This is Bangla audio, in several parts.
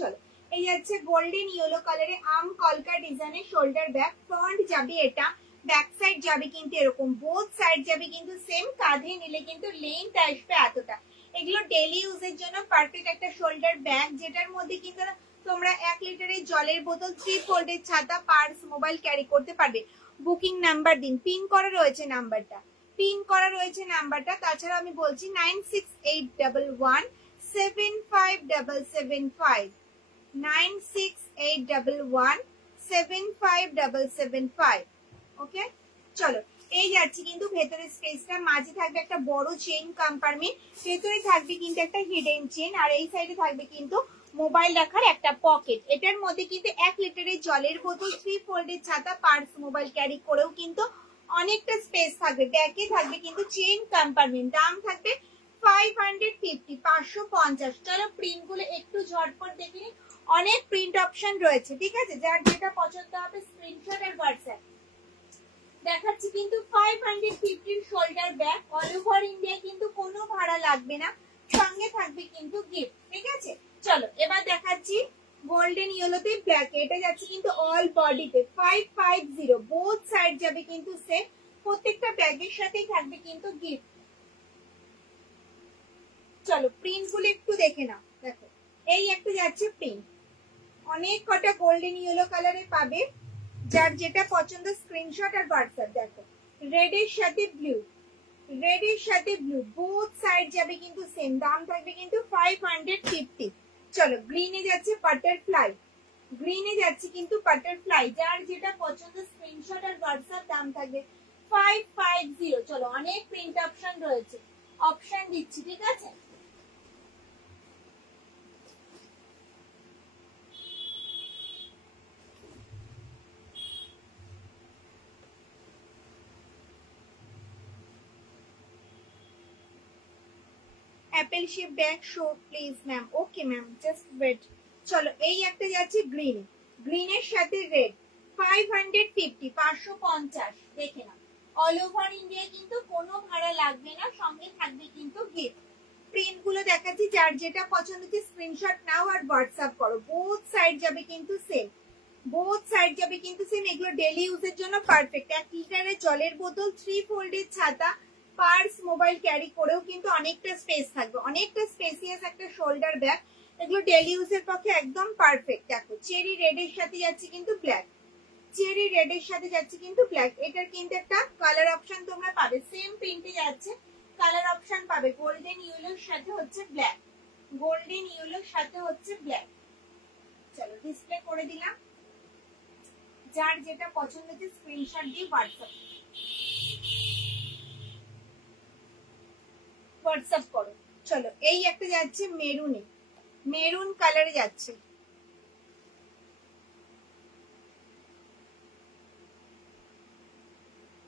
চলো এই যাচ্ছে গোল্ডেন ইয়েলো কালারে আম কলকা ডিজাইনের শোল্ডার ব্যাগ, ফ্রন্ট যাবে এটা, ব্যাক সাইড যাবে কিন্তু এরকম, বোথ সাইড যাবে কিন্তু সেম, কাঁধে নিলে কিন্তু লেন্থ আসবে এতটা। এগুলো ডেলি ইউজের জন্য পারফেক্ট একটা শোল্ডার ব্যাগ, যেটার মধ্যে কিন্তু তোমরা 1 লিটারের জলের বোতল, 3 ফোল্ডের ছাতা, পার্স, মোবাইল ক্যারি করতে পারবে। বুকিং নাম্বার দিন, পিন করা রয়েছে নাম্বারটা, পিন করা রয়েছে নাম্বারটা। তাছাড়া আমি বলছি 9681175775, 9681175775। ওকে চলো এই যাচ্ছি কিন্তু ভেতরের স্পেসটা, মাঝে থাকবে একটা বড় চেইন কম্পার্টমেন্ট, ভেতরে থাকবে কিন্তু একটা হিডেন চেইন, আর এই সাইডে থাকবে কিন্তু মোবাইল রাখার একটা পকেট। এটার মধ্যে কিন্তু 1 লিটারের জলের বোতল, 3 ফোল্ডের ছাতা, পার্স, মোবাইল ক্যারি করেও কিন্তু অনেকটা স্পেস থাকবে। ব্যাকে থাকবে কিন্তু চেইন কম্পার্টমেন্ট, দাম থাকবে 550, 550। চলো প্রিন্ট গুলো একটু ঝটপট দেখে নিই, অনেক প্রিন্ট অপশন রয়েছে, ঠিক আছে? যার যেটা পছন্দ হবে স্ক্রিনশট আর হোয়াটসঅ্যাপ। দেখাচ্ছি কিন্তু 550 shoulder bag, all over India কিন্তু কোনো ভাড়া লাগবে না, সঙ্গে থাকবে কিন্তু গিফট, ঠিক আছে? চলো এবার দেখাচ্ছি গোল্ডেন ইয়েলোতে ব্ল্যাক, এটা যাচ্ছে কিন্তু অল বডিতে 550, বোথ সাইড যাবে কিন্তু সেম, প্রত্যেকটা ব্যাগের সাথেই থাকবে কিন্তু গিফট। চলো প্রিন্ট গুলো একটু দেখে নাও, দেখো এই একটা যাচ্ছে প্রিন্ট, অনেক কটা গোল্ডেন ইয়েলো কালারে পাবে, যার যেটা পছন্দ স্ক্রিনশট আর হোয়াটসঅ্যাপ। দেখো রেড এর সাথে ব্লু, রেড এর সাথে ব্লু, বোথ সাইড যাবে কিন্তু সেম, দাম থাকবে কিন্তু 550। চলো গ্রিনে যাচ্ছে বাটারফ্লাই, গ্রিনে যাচ্ছে কিন্তু বাটারফ্লাই, যার যেটা পছন্দ স্ক্রিনশট আর হোয়াটসঅ্যাপ, দাম থাকবে 550। চলো অনেক প্রিন্ট অপশন রয়েছে, অপশন দিচ্ছি, ঠিক আছে? Apple shape bag show please ma'am. Okay ma'am, just wait. চলো এই একটা যাচ্ছে গ্রিন, গ্রিনের সাথে রেড, 550, 550 দেখে না, অল ওভার ইন্ডিয়া কিন্তু কোনো ভাড়া লাগবে না, সঙ্গে থাকবে কিন্তু গিফট। প্রিন্ট গুলো দেখাচ্ছি, যার যেটা পছন্দ হচ্ছে স্ক্রিনশট নাও আর হোয়াটসঅ্যাপ করো। বোথ সাইড যাবে কিন্তু সেম, বোথ সাইড যাবে কিন্তু সেম, এগুলো ডেলি ইউজের জন্য পারফেক্ট। 1 লিটারের জলের বোতল, 3 ফোল্ডের ছাতা, পার্স, মোবাইল ক্যারি করেও কিন্তু অনেকটা স্পেস থাকবে, অনেকটা স্পেসিয়াস একটা শোল্ডার ব্যাগ, এগুলো ডেলি ইউজের পক্ষে একদম পারফেক্ট। দেখো চেরি রেড এর সাথে যাচ্ছে কিন্তু ব্ল্যাক, চেরি রেড এর সাথে যাচ্ছে কিন্তু ব্ল্যাক, এটার কিন্তু একটা কালার অপশন তোমরা পাবে, সেম প্রিন্টে যাচ্ছে কালার অপশন পাবে, গোল্ডেন ইয়েলোর সাথে হচ্ছে ব্ল্যাক, গোল্ডেন ইয়েলোর সাথে হচ্ছে ব্ল্যাক। চলো ডিসপ্লে করে দিলাম, যার যেটা পছন্দ হচ্ছে স্ক্রিনশট দিয়ে হোয়াটসঅ্যাপ করো। চলো এই একটা যাচ্ছে মেরুনে, মেরুন কালারে যাচ্ছে,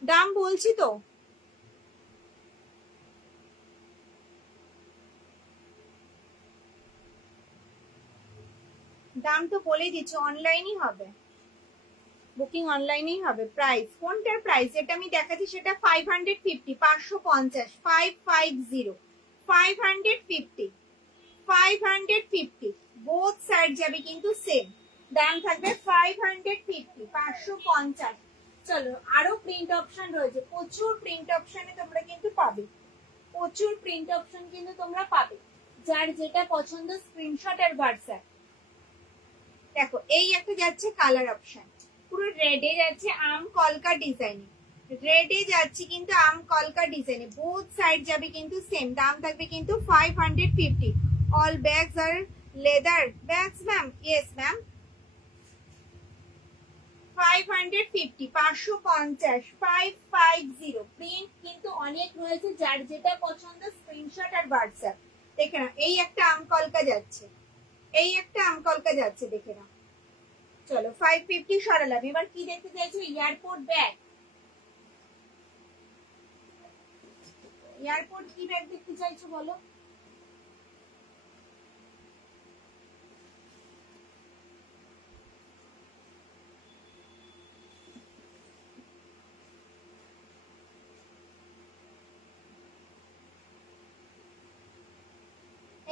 দাম বলছি তো, দাম তো বলে দিচ্ছি, অনলাইনই হবে, বুকিং অনলাইনেই হবে। প্রাইস কোনটার প্রাইস, যেটা আমি দেখাচ্ছি সেটা 550, 550, 550, 550, 550, বোথ সাইড যাবে কিন্তু সেম, দাম থাকবে 550, 550। চলো আরো প্রিন্ট অপশন রয়েছে, প্রচুর প্রিন্ট অপশনে তোমরা কিন্তু পাবে, প্রচুর প্রিন্ট অপশন কিন্তু তোমরা পাবে, যার যেটা পছন্দ স্ক্রিনশট আর হোয়াটসঅ্যাপ। দেখো এই একটা যাচ্ছে কালার অপশন, পুরো রেডে যাচ্ছে আম কলকা ডিজাইনে, রেডে যাচ্ছে কিন্তু আম কলকা ডিজাইনে, বোথ সাইড যাবে কিন্তু সেম, দাম থাকবে কিন্তু 550। অল ব্যাগস আর leather bags ma'am, yes ma'am, 550, 550, 550। Print কিন্তু অনেক রয়েছে, যার যেটা পছন্দ স্ক্রিনশট আর হোয়াটসঅ্যাপ। দেখে না এই একটা আম কলকা যাচ্ছে, এই একটা আম কলকা যাচ্ছে, দেখে না। চলো 550 সরালাম, এবার কি দেখতে চাইছো? এয়ারপোর্ট ব্যাগ, এয়ারপোর্ট কি ব্যাগ দেখতে চাইছো বলো?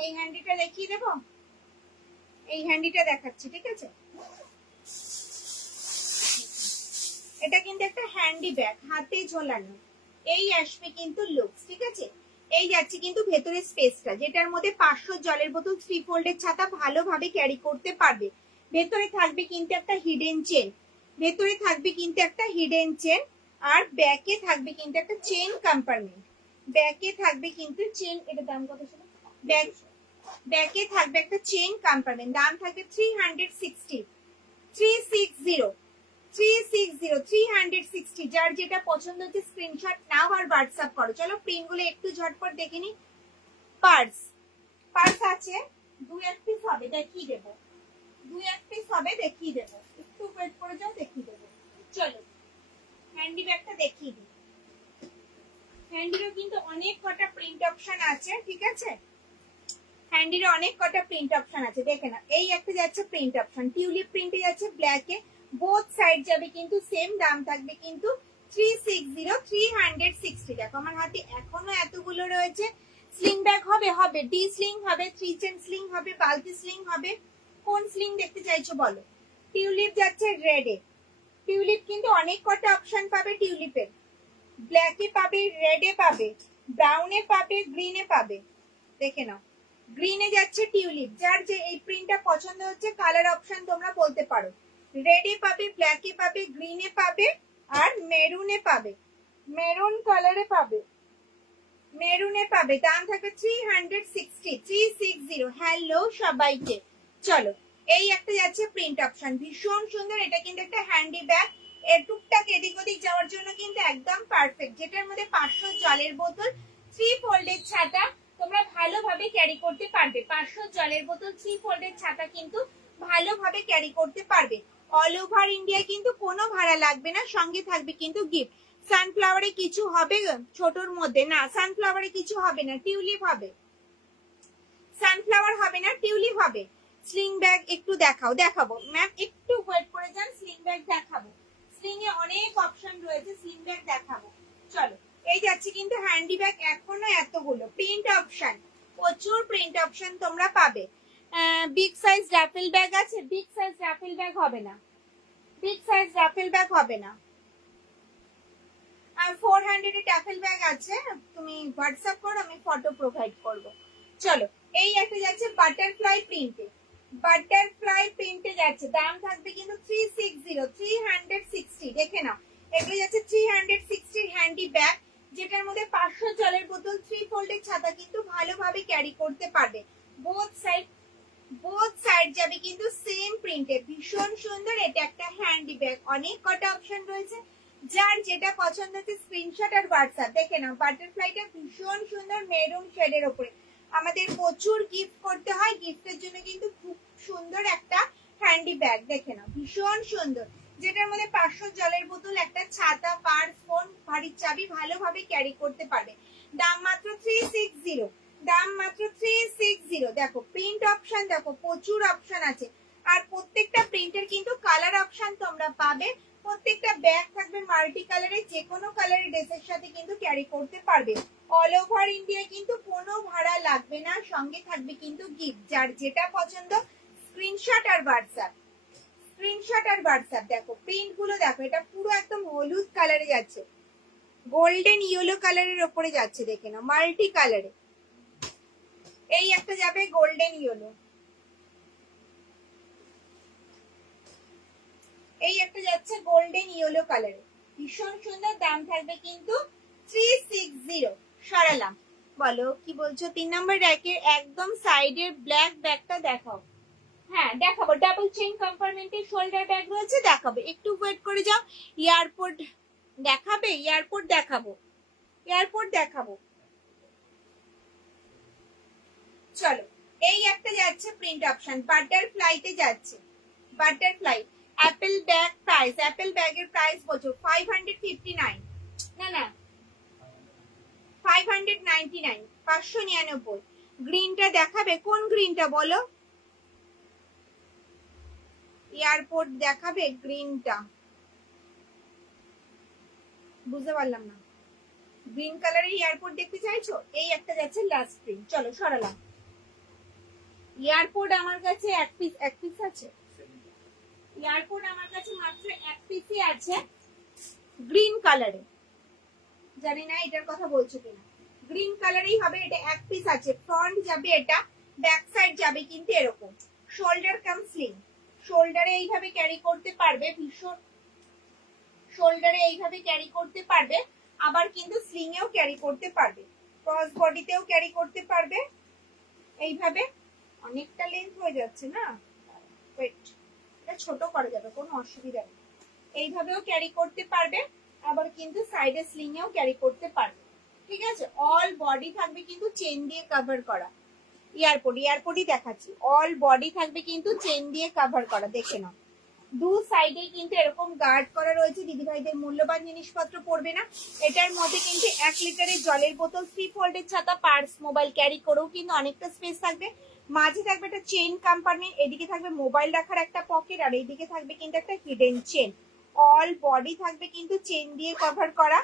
এই হ্যান্ডিটা দেখিয়ে দেবো, এই হ্যান্ডিটা দেখাচ্ছি, ঠিক আছে? এটা কিন্তু একটা হ্যান্ডি ব্যাগ, হাতে ঝোলানো। এই আসবে কিন্তু লুকস, ঠিক আছে? এই যাচ্ছে কিন্তু ভেতরে স্পেসটা, যেটার মধ্যে 500 জলের বোতল 3 ফোল্ডের ছাতা ভালোভাবে ক্যারি করতে পারবে। ভেতরে থাকবে কিন্তু একটা হিডেন চেন, ভেতরে থাকবে কিন্তু একটা হিডেন চেন, আর ব্যাকে থাকবে কিন্তু একটা চেন কম্পার্টমেন্ট। ব্যাকে থাকবে কিন্তু চেন, এটা দাম কত ছিল? ব্যাকে থাকবে একটা চেন কম্পার্টমেন্ট, দাম থাকবে 360 360 360 যার যেটা পছন্দ হচ্ছে স্ক্রিনশট নাও আর হোয়াটসঅ্যাপ করো। চলো প্রিন্ট গুলো একটু ঝটপট দেখে নি। পার্স, পার্স আছে 2-1 পিস হবে, দেখিয়ে দেবো। 2-1 পিস হবে, দেখিয়ে দেবো। একটু ওয়েট করে যাও, দেখিয়ে দেবো। চলো হ্যান্ডি ব্যাগটা দেখিয়ে দিই। হ্যান্ডিরও কিন্তু অনেক কটা প্রিন্ট অপশন আছে, ঠিক আছে? হ্যান্ডির অনেক কটা প্রিন্ট অপশন আছে, দেখে না। এই একটা যাচ্ছে প্রিন্ট অপশন, টিউলিপ প্রিন্টে যাচ্ছে ব্ল্যাকে, বোথ সাইড যাবে কিন্তু সেম, দাম থাকবে কিন্তু 360 দেখো আমার হাতে এখনো এতগুলো রয়েছে। স্লিং ব্যাগ হবে, হবে ডি স্লিং হবে, 3 চেন স্লিং হবে, বালতি স্লিং হবে। কোন স্লিং দেখতে চাইছো বলো? টিউলিপ যাচ্ছে রেডে, টিউলিপ কিন্তু অনেক কটা অপশন পাবে টিউলিপের। ব্ল্যাকে পাবে, রেডে পাবে, ব্রাউনে পাবে, গ্রিনে পাবে। দেখে নাও, গ্রিনে যাচ্ছে টিউলিপ, যার যে এই প্রিন্টটা পছন্দ হচ্ছে কালার অপশন তোমরা বলতে পারো। রেডে পাবে, ব্ল্যাকে পাবে, গ্রিনে পাবে, আর মেরুনে পাবে, মেরুন কালারে পাবে, মেরুনে পাবে। দাম থাকবে 360 হ্যালো সবাইকে। চলো এই একটা যাচ্ছে প্রিন্ট অপশন, ভীষণ সুন্দর। এটা কিন্তু একটা হ্যান্ডি ব্যাগ, এর টুকটাক এদিক ওদিক যাওয়ার জন্য কিন্তু একদম পারফেক্ট। যেটার মধ্যে 500 জলের বোতল 3 ফোল্ডের ছাতা তোমরা ভালোভাবে ক্যারি করতে পারবে। 500 জলের বোতল 3 ফোল্ডের ছাতা কিন্তু ভালোভাবে ক্যারি করতে পারবে। অল ওভার ইন্ডিয়া কিন্তু কোনো ভাড়া লাগবে না, সঙ্গে থাকবে কিন্তু গিফট। সানফ্লাওয়ারে কিছু হবে ছোটর মধ্যে? না, সানফ্লাওয়ারে কিছু হবে না, টিউলিপ হবে। সানফ্লাওয়ার হবে না, টিউলিপ হবে। স্লিং ব্যাগ একটু দেখাও, দেখাবো ম্যাম, একটু ওয়েট করে যান, স্লিং ব্যাগ দেখাবো। স্লিং এ অনেক অপশন রয়েছে, স্লিং ব্যাগ দেখাবো। চলো এই যাচ্ছে কিন্তু হ্যান্ডি ব্যাগ, এখনো এতগুলো প্রিন্ট অপশন, প্রচুর প্রিন্ট অপশন তোমরা পাবে। বিগ সাইজ রাফেল ব্যাগ আছে, বিগ সাইজ রাফেল ব্যাগ হবে না, বিগ সাইজ রাফেল ব্যাগ হবে না। আর 400 এর ট্যাফেল ব্যাগ আছে, তুমি হোয়াটসঅ্যাপ করো, আমি ফটো প্রোভাইড করব। চলো এই একটা যাচ্ছে বাটারফ্লাই প্রিন্টে, বাটারফ্লাই প্রিন্টে যাচ্ছে, দাম থাকবে কিন্তু 360 দেখে নাও। এগুলো যাচ্ছে 360 হ্যান্ডি ব্যাগ, যেটার মধ্যে 500 জলের বোতল 3 ফোল্ডের ছাতা কিন্তু ভালোভাবে ক্যারি করতে পারবে। বোথ সাইড যাবে কিন্তু সেম প্রিন্টে, ভীষণ সুন্দর। এটা একটা হ্যান্ডি ব্যাগ, অনেক কটা অপশন রয়েছে, যার যেটা পছন্দ হচ্ছে স্ক্রিনশট আর হোয়াটসঅ্যাপ। দেখে নাও বাটারফ্লাইটা ভীষণ সুন্দর, মেরুন শেডের উপরে। আমাদের প্রচুর গিফট করতে হয়, গিফটের জন্য কিন্তু খুব সুন্দর একটা হ্যান্ডি ব্যাগ। দেখে নাও ভীষণ সুন্দর, যেটার মধ্যে 500 জলের বোতল, একটা ছাতা, পার্স, ফোন, ভারী চাবি ভালোভাবে ক্যারি করতে পারবে। দাম মাত্র 360, দাম মাত্র 360। দেখো প্রিন্ট অপশন, দেখো প্রচুর অপশন আছে, আর প্রত্যেকটা প্রিন্টের কিন্তু কালার অপশন তোমরা পাবে। প্রত্যেকটা ব্যাগ থাকবে মাল্টি কালারের, যে কোনো কালারের ড্রেসের সাথে কিন্তু ক্যারি করতে পারবে। অল ওভার ইন্ডিয়া কিন্তু কোনো ভাড়া লাগবে না, সঙ্গে থাকবে কিন্তু গিফট। যার যেটা পছন্দ স্ক্রিনশট আর হোয়াটসঅ্যাপ, স্ক্রিনশট আর হোয়াটসঅ্যাপ। দেখো প্রিন্ট গুলো দেখো, এটা পুরো একদম হলুদ কালারে যাচ্ছে, গোল্ডেন ইয়েলো কালারের ওপরে যাচ্ছে। দেখে নাও মাল্টি কালারে। এই একটা যাবে গোল্ডেন ইয়েলো, এই একটা যাচ্ছে গোল্ডেন ইয়েলো কালারে, ভীষণ সুন্দর। দাম থাকবে কিন্তু 360। সরালাম, বলো কি বলছো? 3 নম্বর র্যাকের একদম সাইডের ব্ল্যাক ব্যাগটা দেখাও। হ্যাঁ দেখাবো, ডাবল চেইন কম্পার্টমেন্টের শোল্ডার ব্যাগ রয়েছে, দেখাবো। একটু ওয়েট করে যাও। এয়ারপোর্ট দেখাবে, এয়ারপোর্ট দেখাবো, এয়ারপোর্ট দেখাবো। চলো এই একটা যাচ্ছে প্রিন্ট অপশন, বাটারফ্লাইতে যাচ্ছে, butterfly. Apple bag price, Apple ব্যাগের প্রাইস বলছো 559, না 599, 599। গ্রিনটা দেখাবে, কোন গ্রিনটা বলো? এয়ারপোর্ট দেখাবে গ্রিনটা, বুঝতে পারলাম না। গ্রিন কালারের এয়ারপোর্ট দেখতে চাইছো? এই একটা যাচ্ছে লাস্ট প্রিন্ট। চলো সরালাম, এয়ারপোর্ট আমার কাছে এক পিস আছে, এয়ারপোর্ট আমার কাছে মাত্র এক পিসই আছে গ্রিন কালারে। জানি না এটার কথা বলছো কিনা, গ্রিন কালারেই হবে, এটা এক পিস আছে। ফ্রন্ট যাবে এটা, ব্যাক সাইড যাবে কিন্তু এরকম শোল্ডার কাম স্লিং। শোল্ডারে এইভাবে ক্যারি করতে পারবে, ভীষণ শোল্ডারে এইভাবে ক্যারি করতে পারবে, আবার কিন্তু স্লিং এও ক্যারি করতে পারবে, ক্রস বডিতেও ক্যারি করতে পারবে এইভাবে। অনেকটা লেন্থ হয়ে যাচ্ছে না, ওয়েট, এটা ছোট করা যাবে, কোনো অসুবিধা নেই। এইভাবেও ক্যারি করতে পারবে, আবার কিন্তু সাইডে স্লিং এও ক্যারি করতে পারবে, ঠিক আছে। অল বডি থাকবে কিন্তু চেন দিয়ে কভার করা। এয়ারপোর্টই দেখাচ্ছি, অল বডি থাকবে কিন্তু চেন দিয়ে কভার করা, দেখে নাও। দু সাইডে কিন্তু এরকম গার্ড করা রয়েছে, দিদিভাইদের মূল্যবান জিনিসপত্র পড়বে না। এটার মধ্যে কিন্তু 1 লিটারের জলের বোতল, 3 ফোল্ডের ছাতা, পার্স, মোবাইল ক্যারি করেও কিন্তু অনেকটা স্পেস থাকবে। মাঝে থাকবে একটা চেইন কম্পার্টমেন্ট, এদিকে থাকবে মোবাইল রাখার একটা পকেট, আর এইদিকে থাকবে কিন্তু একটা হিডেন চেন। অল বডি থাকবে কিন্তু চেন দিয়ে কভার করা।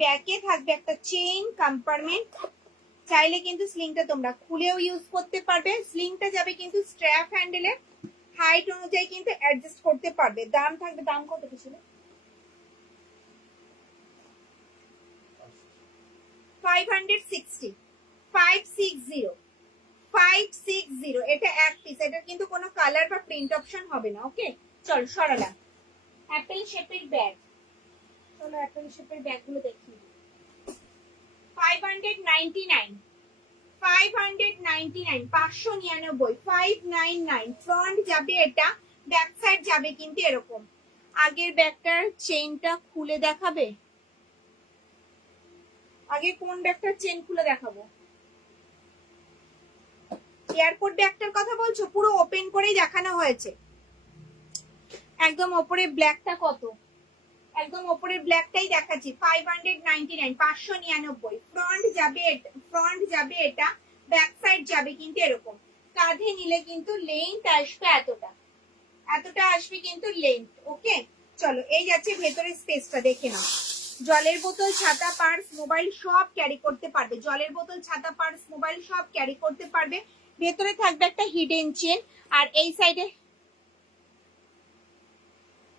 ব্যাকে থাকবে একটা চেইন কম্পার্টমেন্ট, চাইলে কিন্তু স্লিংটা তোমরা খুলেও ইউজ করতে পারবে। স্লিংটা যাবে কিন্তু স্ট্র্যাপ হ্যান্ডেলে, হাইট অনুযায়ী কিন্তু অ্যাডজাস্ট করতে পারবে। দাম থাকবে, দাম কত কি ছিল? 560, 560 এটা এক পিস। এটা কিন্তু কোনো কালার বা প্রিন্ট অপশন হবে না, ওকে। চল সরালাম। অ্যাপেল শেপের ব্যাগ, চলো অ্যাপেল শেপের ব্যাগ গুলো দেখি। 599, 599, 599। ফ্রন্ট যাবে এটা, ব্যাক সাইড যাবে কিন্তু এরকম। আগের ব্যাগটার চেইনটা খুলে দেখাবে, আগে কোন ব্যাগটার চেইন খুলে দেখাবো? এয়ারপোর্ট ব্যাগটার কথা বলছো? পুরো ওপেন করেই দেখানো হয়েছে। একদম ওপরে ব্ল্যাকটা কত, একদম ওপরের ব্ল্যাকটাই দেখাচ্ছি। 599, 599। ফ্রন্ট যাবে এটা, ব্যাক সাইড যাবে কিন্তু এরকম। কাঁধে নিলে কিন্তু লেন্থ আসবে এতটা আসবে কিন্তু লেন্থ, ওকে। চলো এই যাচ্ছে ভেতরের স্পেসটা, দেখে নাও। জলের বোতল, ছাতা, পার্স, মোবাইল সব ক্যারি করতে পারবে। জলের বোতল, ছাতা, পার্স, মোবাইল সব ক্যারি করতে পারবে। ভেতরে থাকবে একটা হিডেন চেন, আর এই সাইডে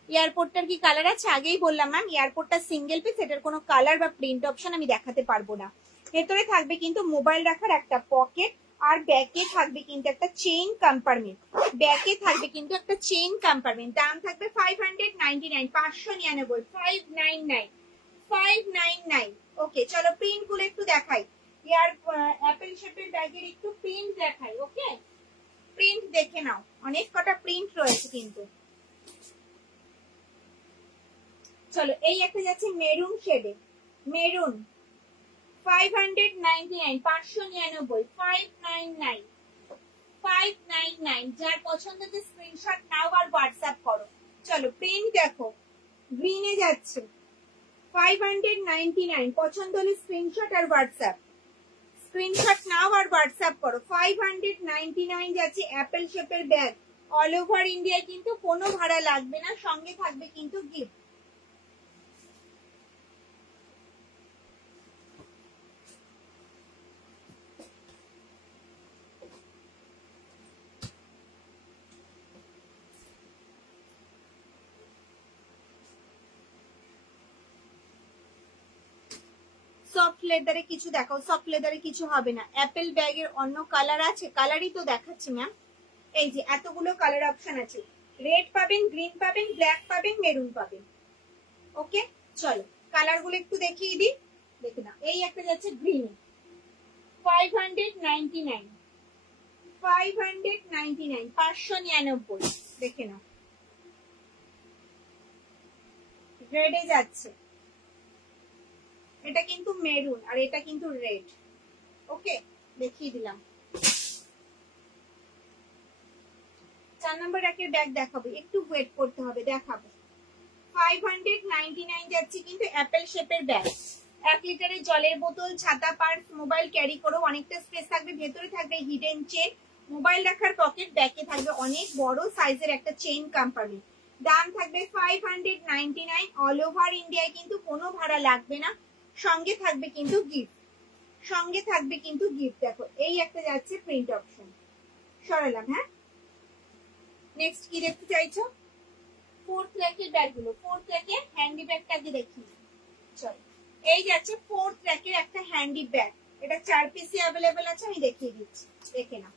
এয়ারপোর্টটার কি কালার আছে? আগেই বললাম ম্যাম, এয়ারপোর্টটা সিঙ্গেল পিস, এটার কোনো কালার বা প্রিন্ট অপশন আমি দেখাতে পারবো না। ভেতরে থাকবে কিন্তু মোবাইল রাখার একটা পকেট, আর ব্যাকে থাকবে কিন্তু একটা চেইন কম্পার্টমেন্ট। দাম থাকবে 599, 599, 599। ওকে, চলো প্রিন্ট গুলো একটু দেখাই। অ্যাপেল শেপের ব্যাগের একটু প্রিন্ট দেখাই, ওকে। প্রিন্ট দেখে নাও, অনেক কটা প্রিন্ট রয়েছে কিন্তু। চলো এই একটা যাচ্ছে মেরুন শেডে, মেরুন, 599, 599, 599, 599। যার পছন্দ হচ্ছে স্ক্রিনশট নাও আর হোয়াটসঅ্যাপ করো। চলো প্রিন্ট দেখো, গ্রিনে যাচ্ছে 599। পছন্দ হলে স্ক্রিনশট আর হোয়াটসঅ্যাপ, স্ক্রিনশট নাও আর হোয়াটসঅ্যাপ করো। 599 যাচ্ছে অ্যাপেল শেপের ব্যাগ। অল ওভার ইন্ডিয়ায় কিন্তু কোনো ভাড়া লাগবে না, সঙ্গে থাকবে কিন্তু গিফট। সফট লেদারে কিছু দেখাও, সফট লেদারে কিছু হবে না। অ্যাপেল ব্যাগের অন্য কালার আছে, কালারই তো দেখাচ্ছি ম্যাম। এই যে এতগুলো কালার অপশন আছে, রেড পাবেন, গ্রিন পাবেন, ব্ল্যাক পাবেন, মেরুন পাবেন, ওকে। চলো কালার গুলো একটু দেখিয়ে দিই, দেখে না। এই একটা যাচ্ছে গ্রিন, 599, 599, 599, দেখে না। রেডে যাচ্ছে, এটা কিন্তু মেরুন আর এটা কিন্তু রেড, ওকে, দেখিয়ে দিলাম। 4 নম্বর র্যাকের ব্যাগ দেখাবো, একটু ওয়েট করতে হবে, দেখাবো। 599 যাচ্ছে কিন্তু অ্যাপেল শেপের ব্যাগ। 1 লিটারের জলের বোতল, ছাতা, পার্স, মোবাইল ক্যারি করেও অনেকটা স্পেস থাকবে। ভেতরে থাকবে হিডেন চেন, মোবাইল রাখার পকেট, ব্যাকে থাকবে অনেক বড় সাইজের একটা চেইন কম্পার্টমেন্ট। দাম থাকবে 599। অল ওভার ইন্ডিয়ায় কিন্তু কোনো ভাড়া লাগবে না, সঙ্গে থাকবে কিন্তু গিফট, দেখো এই একটা যাচ্ছে প্রিন্ট অপশন, সরালাম। হ্যাঁ, নেক্সট কি দেখতে চাইছো? ফোর্থ র্যাকের ব্যাগগুলো, ফোর্থ র্যাকে হ্যান্ডি ব্যাগটা দিয়ে দেখি। চলো, এই যাচ্ছে ফোর্থ র্যাকের একটা হ্যান্ডি ব্যাগ। এটা 4 পিসই অ্যাভেলেবেল আছে, আমি দেখিয়ে দিচ্ছি, দেখে নাও।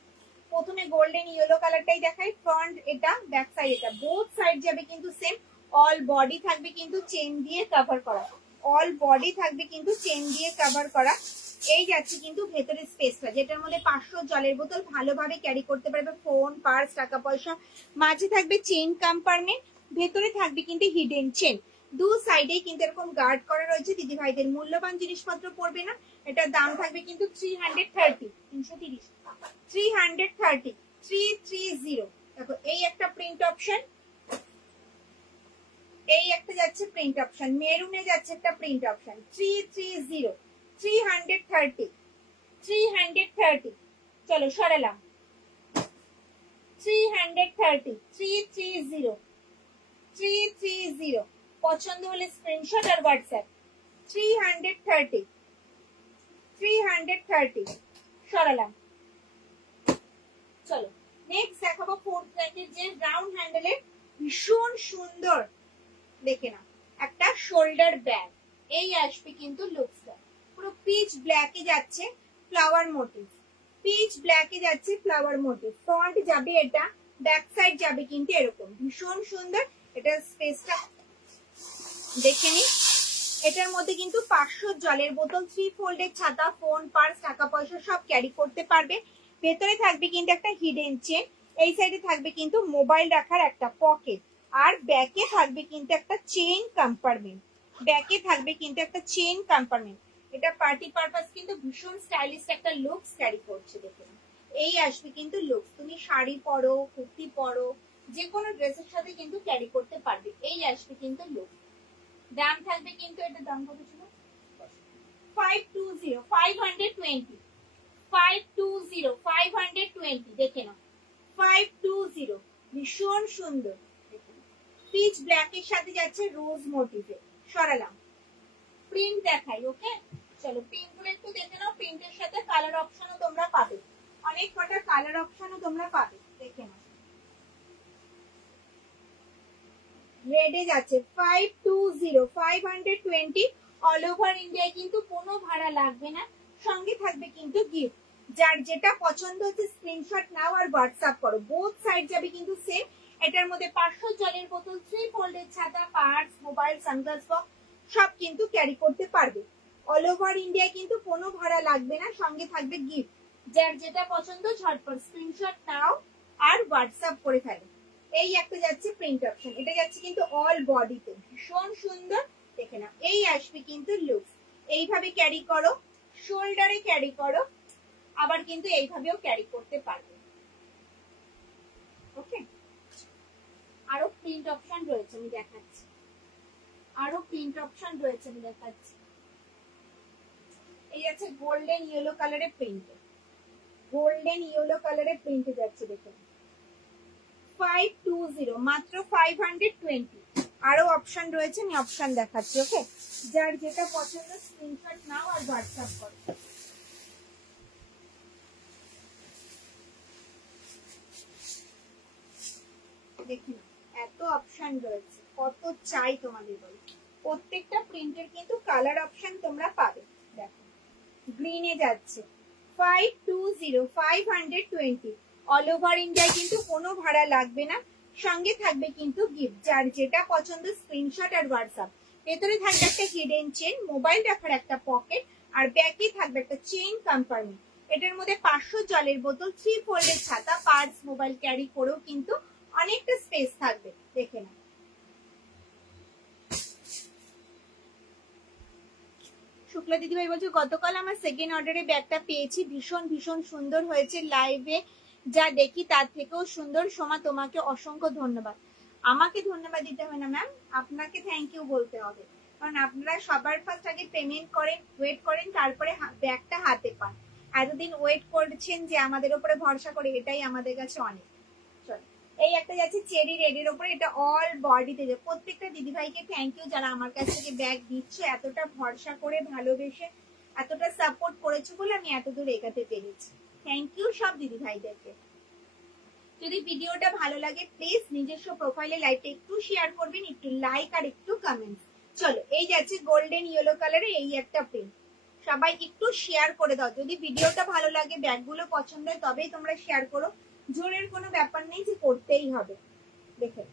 প্রথমে গোল্ডেন ইয়েলো কালারটাই দেখাই। ফ্রন্ট এটা, ব্যাক সাইড এটা, বোথ সাইড যাবে কিন্তু সেম। অল বডি থাকবে কিন্তু চেন দিয়ে কভার করা, অল বডি থাকবে কিন্তু চেন দিয়ে কভার করা। এই যাচ্ছে কিন্তু ভেতরের স্পেসটা, যেটার মধ্যে 500 জলের বোতল ভালোভাবে ক্যারি করতে পারবে, ফোন, পার্স, টাকা পয়সা। মাঝে থাকবে চেইন কম্পার্টমেন্ট, ভেতরে থাকবে কিন্তু হিডেন চেন। দু সাইডে কিন্তু এরকম গার্ড করা রয়েছে। দিদি ভাইদের মূল্যবান জিনিসপত্র পড়বে না। এটার দাম থাকবে কিন্তু 330, 330। দেখো, এই একটা প্রিন্ট অপশন, এই একটা যাচ্ছে প্রিন্ট অপশন, মেরুনে যাচ্ছে একটা প্রিন্ট অপশন। 330, 330। চলো সরালাম। 330 পছন্দ হলে স্ক্রিনশট আর হোয়াটসঅ্যাপ। 330 সরালাম। চলো নেক্সট দেখাবো ফোর্থ র্যাকের যে রাউন্ড হ্যান্ডেলের ভীষণ সুন্দর, দেখে না, একটা শোল্ডার ব্যাগ। এই আসবে কিন্তু লুকসটা পুরো পিচ ব্ল্যাকে যাচ্ছে ফ্লাওয়ার মোটিভ, পিচ ব্ল্যাকে যাচ্ছে ফ্লাওয়ার মোটিভ। ফ্রন্ট যাবে এটা, ব্যাক সাইড যাবে কিন্তু এরকম, ভীষণ সুন্দর। এটা স্পেসটা দেখে নি। এটার মধ্যে কিন্তু 500 জলের বোতল, 3 ফোল্ডের ছাতা, ফোন, পার্স, টাকা পয়সা সব ক্যারি করতে পারবে। ভেতরে থাকবে কিন্তু একটা হিডেন চেন, এই সাইডে থাকবে কিন্তু মোবাইল রাখার একটা পকেট, আর ব্যাকে থাকবে কিন্তু একটা চেইন কম্পার্টমেন্ট, ব্যাকে থাকবে কিন্তু একটা চেইন কম্পার্টমেন্ট। এটা পার্টি পারপাস কিন্তু ভীষণ স্টাইলিশ একটা লুকস ক্যারি করছে, দেখে নাও। এই আসবে কিন্তু লুকস, তুমি শাড়ি পরো, কুর্তি পরো, যে কোনো ড্রেসের সাথে কিন্তু ক্যারি করতে পারবে। এই আসবে কিন্তু লুক। দাম থাকবে কিন্তু, এটার দাম কত ছিল? 520, 520 দেখে নাও। 520 ভীষণ সুন্দর, পিচ ব্ল্যাকের সাথে যাচ্ছে রোজ মোটিভে। সরালাম। প্রিন্ট দেখাই, ওকে। চলো প্রিন্ট গুলো একটু দেখে নাও। প্রিন্টের সাথে কালার অপশনও তোমরা পাবে, অনেক কটা কালার অপশনও তোমরা পাবে, দেখে নাও। রেডে যাচ্ছে 520 অল ওভার ইন্ডিয়ায় কিন্তু কোনো ভাড়া লাগবে না, সঙ্গে থাকবে কিন্তু গিফট। যার যেটা পছন্দ হচ্ছে স্ক্রিনশট নাও আর হোয়াটসঅ্যাপ করো। বোথ সাইড যাবে কিন্তু সেম। এটার মধ্যে 500 জলের বোতল, 3 ফোল্ডের ছাতা, পার্স, মোবাইল, সানগ্লাস বক্স সব কিন্তু ক্যারি করতে পারবে। অল ওভার ইন্ডিয়ায় কিন্তু কোনো ভাড়া লাগবে না, সঙ্গে থাকবে গিফট। যার যেটা পছন্দ ঝটপট স্ক্রিনশট নাও আর হোয়াটসঅ্যাপ করে ফেলো। এই একটা যাচ্ছে প্রিন্ট অপশন, এটা যাচ্ছে কিন্তু অল বডিতে, ভীষণ সুন্দর, দেখে নাও। এই আসবে কিন্তু লুকস, এইভাবে ক্যারি করো, শোল্ডারে ক্যারি করো, আবার কিন্তু এইভাবেও ক্যারি করতে পারবে, ওকে। আরো প্রিন্ট অপশন রয়েছে, আমি দেখাচ্ছি, আরো প্রিন্ট অপশন রয়েছে, আমি দেখাচ্ছি। এই যাচ্ছে গোল্ডেন ইয়েলো কালারের প্রিন্ট, গোল্ডেন ইয়েলো কালারের প্রিন্টে যাচ্ছে, দেখুন। 520 মাত্র 520। আরো অপশন রয়েছে, আমি অপশন দেখাচ্ছি, ওকে। যার যেটা পছন্দ স্ক্রিনশট নাও আর হোয়াটসঅ্যাপ করো। দেখুন এত অপশন রয়েছে, কত চাই তোমাদের বলো। প্রত্যেকটা প্রিন্টের কিন্তু কালার অপশন তোমরা পাবে। দেখো গ্রিনে যাচ্ছে 520 অল ওভার ইন্ডিয়ায় কিন্তু কোনো ভাড়া লাগবে না, সঙ্গে থাকবে কিন্তু গিফট। যার যেটা পছন্দ স্ক্রিনশট আর হোয়াটসঅ্যাপ। ভেতরে থাকবে একটা হিডেন চেন, মোবাইল রাখার একটা পকেট, আর ব্যাকে থাকবে একটা চেইন কম্পার্টমেন্ট। এটার মধ্যে 500 জলের বোতল, 3 ফোল্ডের ছাতা, পার্স, মোবাইল ক্যারি করেও কিন্তু অনেকটা স্পেস থাকবে, দেখে না। শুক্লা দিদিভাই বলছে গতকাল আমার সেকেন্ড অর্ডারে ব্যাগটা পেয়েছি, ভীষণ ভীষণ সুন্দর হয়েছে, লাইভে যা দেখি তার থেকেও সুন্দর। সোমা তোমাকে অসংখ্য ধন্যবাদ। আমাকে ধন্যবাদ দিতে হবে না ম্যাম, আপনাকে থ্যাংক ইউ বলতে হবে, কারণ আপনারা সবার ফার্স্ট আগে পেমেন্ট করেন, ওয়েট করেন, তারপরে ব্যাগটা হাতে পান। এতদিন ওয়েট করছেন যে আমাদের উপরে ভরসা করে, এটাই আমাদের কাছে অনেক। চলো এই একটা যাচ্ছে চেরি রেডের উপরে, এটা অল বডিতে যায়। প্রত্যেকটা দিদিভাইকে থ্যাংক ইউ যারা আমার কাছ থেকে ব্যাগ দিচ্ছে, এতটা ভরসা করে ভালোবেসে এতটা সাপোর্ট করেছো বলে আমি এতদূর এগাতে পেরেছি। থ্যাংক ইউ সব দিদিভাইদেরকে। যদি ভিডিওটা ভালো লাগে প্লিজ নিজস্ব প্রোফাইলে লাইভটা একটু শেয়ার করবেন, একটু লাইক আর একটু কমেন্ট। চলো এই যাচ্ছে গোল্ডেন ইয়েলো কালারে এই একটা প্রিন্ট, সবাই একটু শেয়ার করে দাও। যদি ভিডিওটা ভালো লাগে, ব্যাগগুলো পছন্দ হয় তবেই তোমরা শেয়ার করো, জোরের কোনো ব্যাপার নেই যে করতেই হবে। দেখে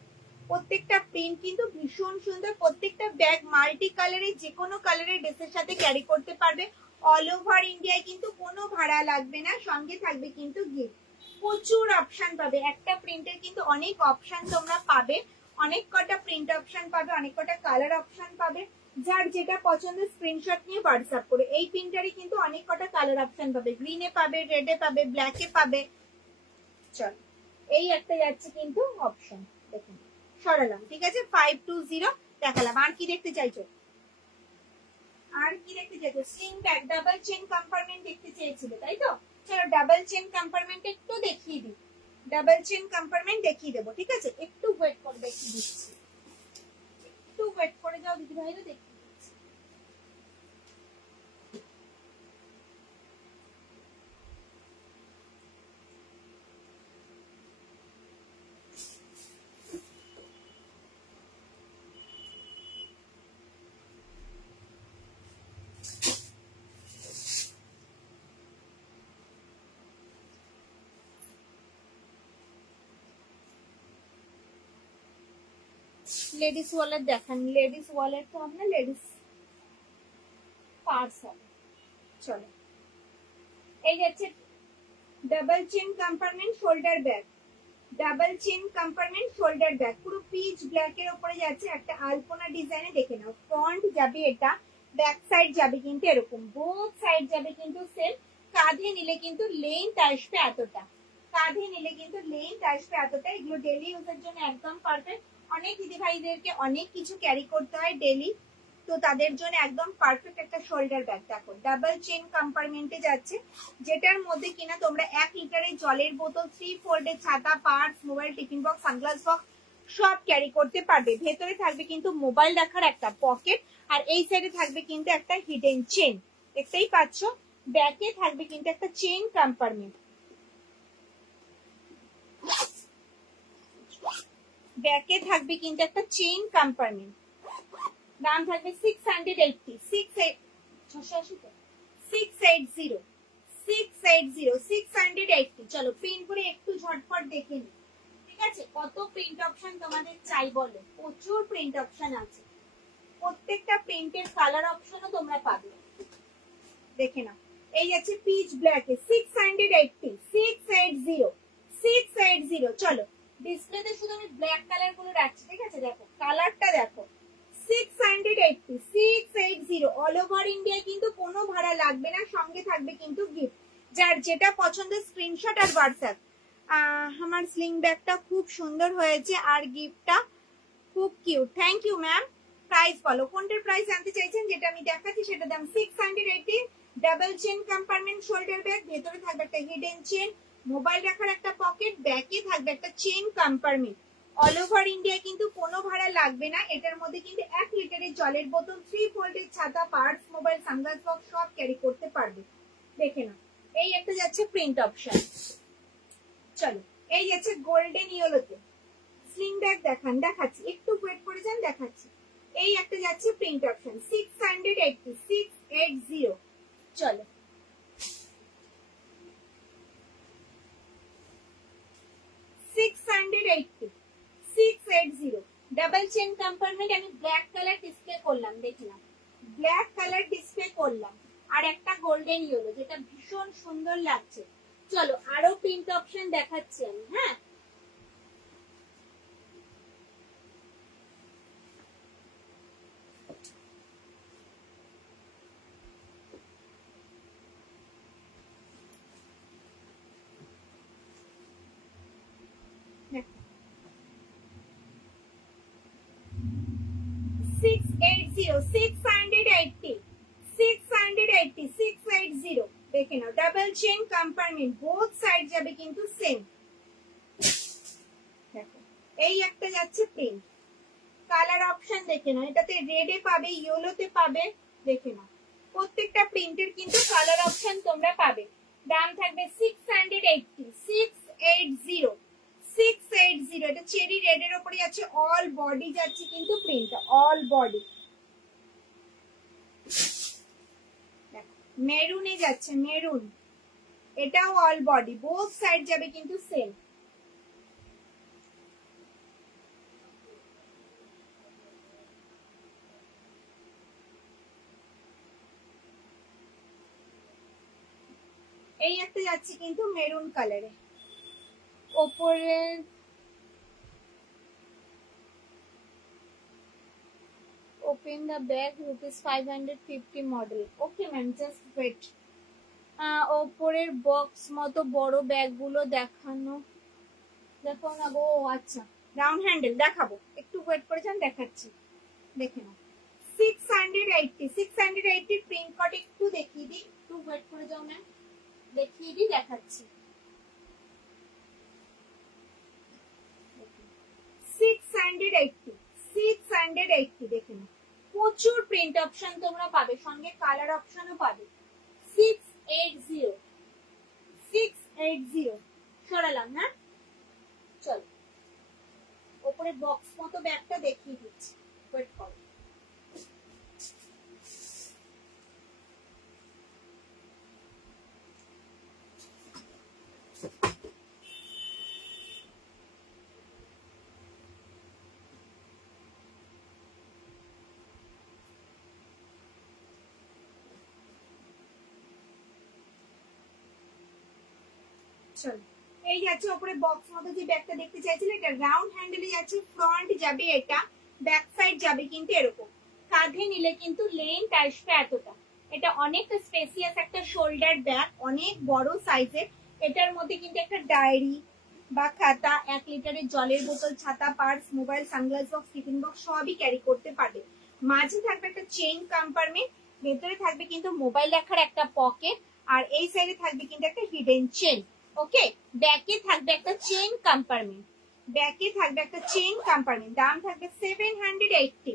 প্রত্যেকটা প্রিন্ট কিন্তু ভীষণ সুন্দর, প্রত্যেকটা ব্যাগ মাল্টি কালারের, যে কোনো কালারের ড্রেসের সাথে ক্যারি করতে পারবে। অল ওভার ইন্ডিয়ায় কিন্তু কোনো ভাড়া লাগবে না, সঙ্গে থাকবে কিন্তু গিফট। প্রচুর অপশন পাবে, একটা প্রিন্টের কিন্তু অনেক অপশন তোমরা পাবে, অনেক কটা প্রিন্ট অপশন পাবে, অনেক কটা কালার অপশন পাবে। যার যেটা পছন্দ স্ক্রিনশট নিয়ে হোয়াটসঅ্যাপ করে। এই প্রিন্টারই কিন্তু অনেক কটা কালার অপশন পাবে, গ্রিনে পাবে, রেডে পাবে, ব্ল্যাকে পাবে। চল এই একটা যাচ্ছে কিন্তু অপশন, দেখুন সরালাম, ঠিক আছে 520 দেখালাম। আর কি দেখতে চাইছো, আর কি দেখতে চাইছো? Sling bag double chain compartment দেখতে চেয়েছিলে তাই তো? চলো ডাবল চেন কম্পার্টমেন্ট একটু দেখিয়ে দিই, ডাবল চেন কম্পার্টমেন্ট দেখিয়ে দেবো, ঠিক আছে? একটু ওয়েট করে দেখিয়ে দিচ্ছি, একটু ওয়েট করে যাও দিদি ভাইরা, দেখিয়ে দিচ্ছি। লেডিস ওয়ালেট দেখান, লেডিস ওয়ালেট তো আমরা লেডিস পার্স হবে। চলো এই যাচ্ছে double chain compartment shoulder bag, double chain compartment shoulder bag, পুরো পিচ ব্ল্যাক এর উপরে যাচ্ছে একটা আলপনা ডিজাইনে। দেখে নাও ফ্রন্ট যাবে এটা, ব্যাক সাইড যাবে কিন্তু এরকম, বোথ সাইড যাবে কিন্তু সেম। কাঁধে নিলে কিন্তু লেন্থ আসবে এতটা, কাঁধে নিলে কিন্তু লেন্থ আসবে এতটা। এগুলো ডেলি ইউজের জন্য একদম পারফেক্ট। অনেক দিদি ভাইদেরকে অনেক কিছু ক্যারি করতে হয় ডেলি, তো তাদের জন্য একদম পারফেক্ট একটা শোল্ডার ব্যাগ। দেখো ডাবল চেন কম্পার্টমেন্টে যাচ্ছে, যেটার মধ্যে কিনা তোমরা 1 লিটারের জলের বোতল, 3 ফোল্ডের ছাতা, purse, mobile, tiffin box, sunglass box সব ক্যারি করতে পারবে। ভেতরে থাকবে কিন্তু মোবাইল রাখার একটা পকেট, আর এই সাইডে থাকবে কিন্তু একটা হিডেন চেন, দেখতেই পাচ্ছ। ব্যাকে থাকবে কিন্তু একটা চেন কম্পার্টমেন্ট, ব্যাকে থাকবে কিন্তু একটা চেন কম্পার্টমেন্ট। দাম থাকবে 680, 680। চলো প্রিন্ট করে একটু ঝটপট দেখে নি, ঠিক আছে? কত প্রিন্ট অপশন তোমাদের চাই বলো, প্রচুর প্রিন্ট অপশন আছে, প্রত্যেকটা প্রিন্টের কালার অপশনও তোমরা পাবে। দেখে নাও এই যাচ্ছে পিচ ব্ল্যাক এ 680। চলো ডিসপ্লেতে শুধু আমি ব্ল্যাক কালার গুলো রাখছি, ঠিক আছে? দেখো কালারটা দেখো, 680 অল ওভার ইন্ডিয়া কিন্তু কোনো ভাড়া লাগবে না, সঙ্গে থাকবে কিন্তু গিফট। যার যেটা পছন্দ স্ক্রিনশট আর হোয়াটসঅ্যাপ। আমার স্লিং ব্যাগটা খুব সুন্দর হয়েছে আর গিফটটা খুব cute, thank you ma'am. Price বলো, কোনটার প্রাইস জানতে চাইছেন? যেটা আমি দেখাচ্ছি সেটা দাম 680। Double chain compartment shoulder bag, ভেতরে থাকবে একটা হিডেন চেন, মোবাইল রাখার একটা পকেট, ব্যাকে থাকবে একটা chain compartment. All over India কিন্তু কোনো ভাড়া লাগবে না। এটার মধ্যে কিন্তু 1 লিটারের জলের বোতল, 3 ফোল্ডের ছাতা, পার্স, মোবাইল, সানগ্লাস বক্স সব ক্যারি করতে পারবে। দেখে না এই একটা যাচ্ছে প্রিন্ট অপশন। চলো এই যাচ্ছে গোল্ডেন ইয়েলোতে স্লিং ব্যাগ দেখাচ্ছি, একটু ওয়েট করে যান, দেখাচ্ছি। এই একটা যাচ্ছে প্রিন্ট অপশন 680। চলো 680 ডাবল চেন কম্পার্টমেন্ট। আমি ব্ল্যাক কালার ডিসপ্লে করলাম, দেখলাম ব্ল্যাক কালার ডিসপ্লে করলাম, আর একটা গোল্ডেন ইয়েলো যেটা ভীষণ সুন্দর লাগছে। চলো আরো প্রিন্ট অপশন দেখাচ্ছি আমি, হ্যাঁ? দেখে নাও double chain compartment, both side যাবে কিন্তু সেম। দেখো এই একটা যাচ্ছে প্রিন্ট, কালার অপশন দেখে নাও, এটাতে রেডে পাবে, ইয়েলোতে পাবে। দেখে নাও প্রত্যেকটা প্রিন্টের কিন্তু কালার অপশন তোমরা পাবে। দাম থাকবে 680। 680, এটা চেরি রেড এর উপরে যাচ্ছে, অল বডি যাচ্ছে কিন্তু প্রিন্ট, অল বডি। মেরুনে যাচ্ছে, মেরুন, এটাও অল বডি, বোথ সাইড যাবে কিন্তু সেম। এই একটা যাচ্ছে কিন্তু মেরুন কালারে, ওপরে open the bag rupees 550 model. Okay ma'am, just wait. ওপরের বক্স মতো বড় ব্যাগ গুলো দেখানো, দেখো না গো। আচ্ছা, রাউন্ড হ্যান্ডেল দেখাবো, একটু ওয়েট করে যান, দেখাচ্ছি, দেখে নাও। 680 প্রিন্ট কট একটু দেখিয়ে দিই, একটু ওয়েট করে যাও ম্যাম, দেখিয়ে দিই, দেখাচ্ছি। 680 দেখে নাও, প্রচুর প্রিন্ট অপশন তোমরা পাবে, সঙ্গে কালার অপশনও পাবে। 680 সরালাম, হ্যাঁ চলো ওপরে বক্স মতো ব্যাগটা দেখিয়ে দিচ্ছি, ওয়েট করো। চলো, এই যাচ্ছে উপরে বক্স মতো যে ব্যাগটা দেখতে চাইছিলে, এটা রাউন্ড হ্যান্ডেলে যাচ্ছে, ফ্রন্ট যাবে এটা, ব্যাক সাইড যাবে কিন্তু এরকম। কাঁধে নিলে কিন্তু লেন্থ আসবে এতটা, এটা অনেক স্পেসিয়াস একটা শোল্ডার ব্যাগ, অনেক বড় সাইজের। এটার মধ্যে কিন্তু একটা ডায়েরি বা খাতা, 1 লিটারের জলের বোতল, ছাতা, purse, mobile, sunglass box, tiffin box সবই ক্যারি করতে পারবে। মাঝে থাকবে একটা চেইন কম্পার্টমেন্ট, ভেতরে থাকবে কিন্তু মোবাইল রাখার একটা পকেট, আর এই সাইডে থাকবে কিন্তু একটা হিডেন চেইন। ওকে, ব্যাকে থাকবে একটা চেইন কম্পার্টমেন্ট, ব্যাকে থাকবে একটা চেইন কম্পার্টমেন্ট। দাম থাকবে 780,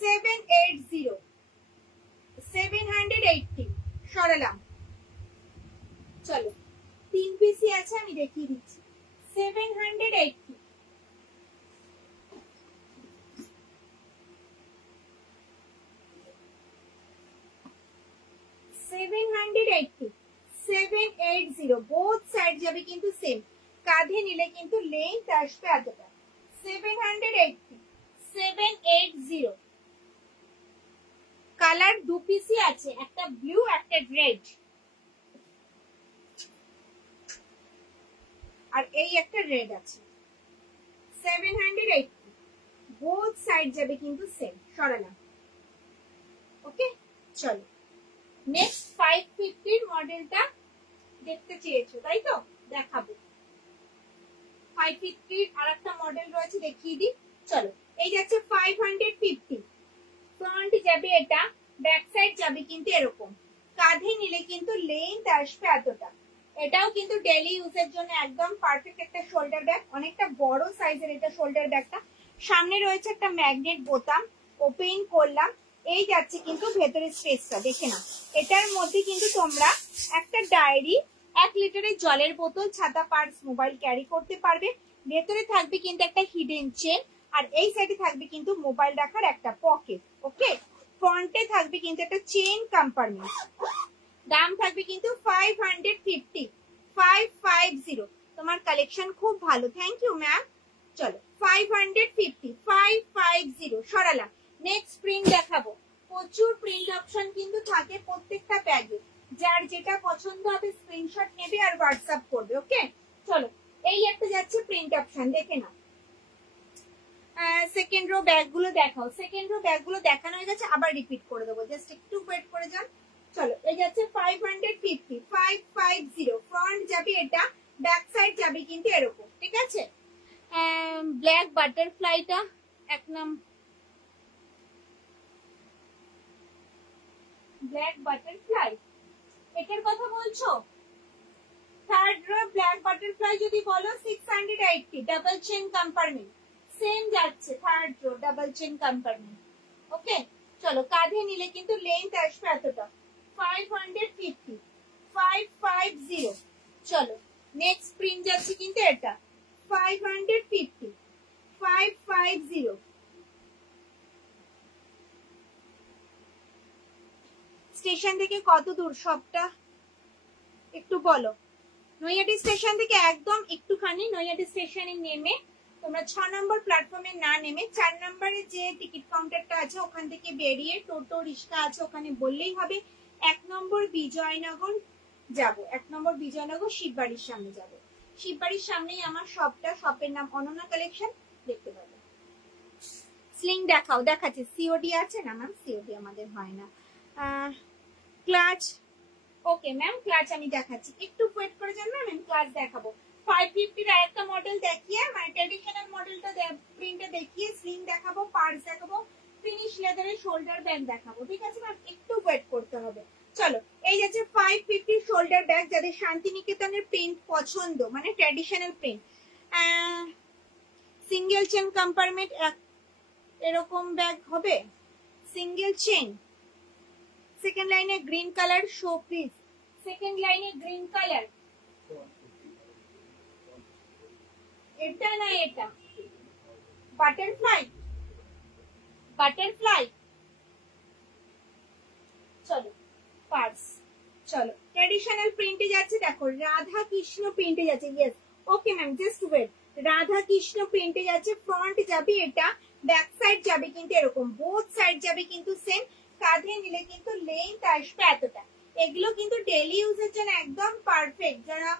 780 সরালাম। চলো 3 পিসই আছে, আমি দেখিয়ে দিচ্ছি। 780 780 বোথ সাইড যাবে কিন্তু সেম, কাঁধে নিলে কিন্তু লেন্থ আসবে এতটা। 780 কালার 2 পিসই আছে, একটা ব্লু একটা রেড, আর এই একটা রেড আছে। 780 বোথ সাইড যাবে কিন্তু সেম, সরালাম। ওকে চলো নেক্সট 550 মডেলটা দেখতে চেয়েছো তাই তো, দেখাবো। 550 আরেকটা মডেল রয়েছে, দেখিয়ে দিই। চলো, এই যাচ্ছে 550, ফ্রন্ট যাবে এটা, ব্যাক সাইড যাবে কিন্তু এরকম, কাঁধে নিলে কিন্তু লেন্থ আসবে এতটা। এটাও কিন্তু ডেইলি ইউজের জন্য একদম পারফেক্ট একটা শোল্ডার ব্যাগ, অনেকটা বড় সাইজের এটা শোল্ডার ব্যাগটা। সামনে রয়েছে একটা ম্যাগনেট বোতাম, ওপেন করলাম, এই যাচ্ছে কিন্তু ভেতরের স্পেসটা দেখে না। এটার মধ্যে কিন্তু তোমরা একটা ডায়েরি, 1 লিটারের জলের বোতল, ছাতা, পার্স, মোবাইল ক্যারি করতে পারবে। ভেতরে থাকবে কিন্তু একটা হিডেন চেন, আর এই সাইডে থাকবে কিন্তু মোবাইল রাখার একটা পকেট। ওকে, ফ্রন্টে থাকবে কিন্তু একটা চেইন কম্পার্টমেন্ট। দাম থাকবে কিন্তু 550। তোমার কালেকশন খুব ভালো, থ্যাংক ইউ ম্যাম। চলো 550 সরালাম। নেক্সট প্রিন্ট দেখাবো, প্রচুর প্রিন্ট অপশন কিন্তু থাকে প্রত্যেকটা ব্যাগে, যার যেটা পছন্দ হবে স্ক্রিনশট নেবে আর হোয়াটসঅ্যাপ করবে। ওকে চলো, এই একটা যাচ্ছে প্রিন্ট অপশন, দেখে নাও। সেকেন্ড রো ব্যাগ গুলো দেখাও, সেকেন্ড রো ব্যাগ গুলো দেখানো হয়ে গেছে, আবার রিপিট করে দেবো, জাস্ট একটু ওয়েট করে যান। চলো, এই যাচ্ছে 550 ফ্রন্ট যাবে এটা, ব্যাক সাইড যাবে কিন্তু এরকম, ঠিক আছে। ব্ল্যাক বাটারফ্লাইটা এক নাম্বার, ব্ল্যাক বাটারফ্লাই এটার কথা বলছো? থার্ড রো ব্ল্যাক বাটারফ্লাই যদি বলো 680, ডাবল চেন কম্পার্টমেন্ট, সেম যাচ্ছে third row double chain compartment. Okay চলো, কাঁধে নিলে কিন্তু লেন্থ আসবে এতটা। 550 চলো নেক্সট প্রিন্ট যাচ্ছে কিন্তু এটা 550 550। স্টেশন থেকে কত দূর সবটা একটু বলো। নৈহাটি স্টেশন থেকে একদম একটুখানি, নৈহাটি স্টেশনে নেমে তোমরা 6 নম্বর প্ল্যাটফর্মে না নেমে 4 নম্বরে যে টিকিট কাউন্টারটা আছে ওখান থেকে বেরিয়ে টোটো রিক্সা আছে ওখানে বললেই হবে 1 নম্বর বিজয়নগর যাব। 1 নম্বর বিজয়নগর শিববাড়ির সামনে যাব। শিববাড়ির সামনেই আমার শপটা, শপের নাম অনন্যা কালেকশন, দেখতে পাবে। স্লিং দেখাও, দেখাচ্ছি। সিওডি আছে না ম্যাম? সিওডি আমাদের হয় না। ক্লাচ, ওকে ম্যাম ক্লাচ আমি দেখাচ্ছি, একটু ওয়েট করে যান ম্যাম, আমি ক্লাচ দেখাবো। 550 এর আরেকটা মডেল দেখিয়ে, মানে ট্র্যাডিশনাল মডেলটা প্রিন্টে দেখিয়ে স্লিং দেখাবো, পার্স দেখাবো, ফিনিশ লেদারের শোল্ডার ব্যাগ দেখাবো। ঠিক আছে ম্যাম, একটু ওয়েট করতে হবে। চলো, এই যাচ্ছে 550 শোল্ডার ব্যাগ। যাদের শান্তিনিকেতনের প্রিন্ট পছন্দ, মানে traditional print, single chain compartment এরকম ব্যাগ হবে, সিঙ্গেল চেন। সেকেন্ড লাইনে green colour, show please. Second লাইনে গ্রিন কালার, এটা না এটা, বাটারফ্লাই, বাটারফ্লাই। চলো পার্স, চলো ট্র্যাডিশনাল প্রিন্টে যাচ্ছে, দেখো রাধা কৃষ্ণ প্রিন্টে যাচ্ছে। Yes, okay ma'am, just wait. Radha Krishna প্রিন্টে যাচ্ছে, ফ্রন্ট যাবে এটা, ব্যাক সাইড যাবে কিন্তু এরকম, বোথ সাইড যাবে কিন্তু সেম। কাঁধে নিলে কিন্তু লেন্থ আসবে এতটা। এগুলো কিন্তু ডেলি ইউজের জন্য একদম পারফেক্ট, যারা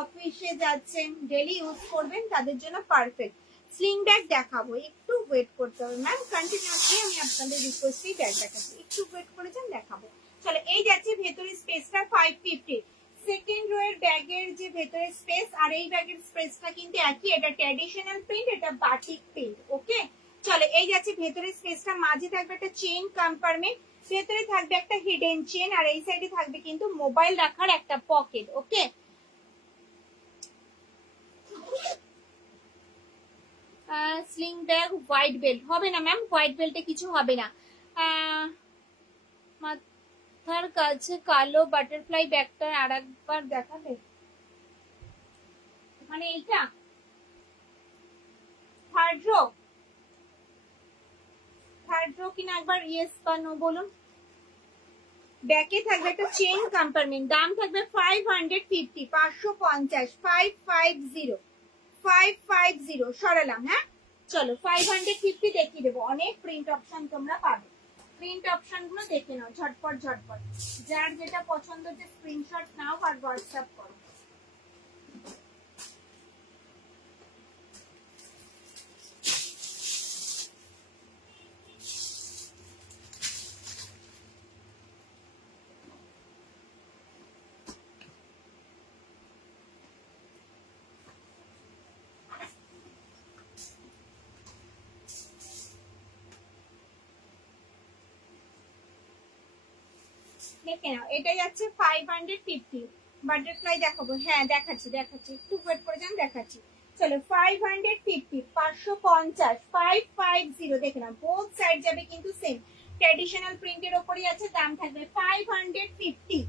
অফিসে যাচ্ছেন ডেলি ইউজ করবেন তাদের জন্য পারফেক্ট। স্লিং ব্যাগ দেখাবো, একটু ওয়েট করতে হবে ম্যাম, কন্টিনিউয়াসলি আমি আপনাদের রিকোয়েস্টেই ব্যাগ দেখাচ্ছি, একটু ওয়েট করেছেন, দেখাবো। চলো, এই যাচ্ছে ভেতরে স্পেসটা 550। সেকেন্ড রো এর ব্যাগের যে ভেতরে স্পেস আর এই ব্যাগের স্পেসটা কিন্তু একই। এটা ট্র্যাডিশনাল প্রিন্ট, এটা বাটিক প্রিন্ট। ওকে, চলো এই যাচ্ছে ভেতরে স্পেসটা। মাঝে থাকবে একটা চেইন কম্পার্টমেন্ট, ভেতরে থাকবে একটা হিডেন চেন, আর এই সাইডে থাকবে কিন্তু মোবাইল রাখার একটা পকেট। ওকে, স্লিং ব্যাগ হোয়াইট বেল্ট হবে না ম্যাম, হোয়াইট বেল্টে কিছু হবে না। মাথার কাছে কালো বাটারফ্লাই ব্যাগটা আর একবার দেখাবে, মানে এইটা থার্ড রো, থার্ড রো কিনা একবার ইয়েস বা নো বলুন। ব্যাকে থাকবে একটা চেইন কম্পার্টমেন্ট, দাম থাকবে 550, 550, 550, 550 সরালাম। হ্যাঁ, চলো 550 দেখিয়ে দেবো। অনেক প্রিন্ট অপশন তোমরা পাবে, প্রিন্ট অপশন গুলো দেখে নাও ঝটপট ঝটপট। যার যেটা পছন্দ যে স্ক্রিনশট নাও আর হোয়াটসঅ্যাপ করো। দেখে নাও, এটা যাচ্ছে 550। বাটারফ্লাই দেখাবো, হ্যাঁ দেখাচ্ছি দেখাচ্ছি, একটু ওয়েট করে যান, দেখাচ্ছি। চলো 550, 550, 550 দেখে নাও, বোথ সাইড যাবে কিন্তু সেম। ট্র্যাডিশনাল প্রিন্টের ওপরই আছে, দাম থাকবে 550,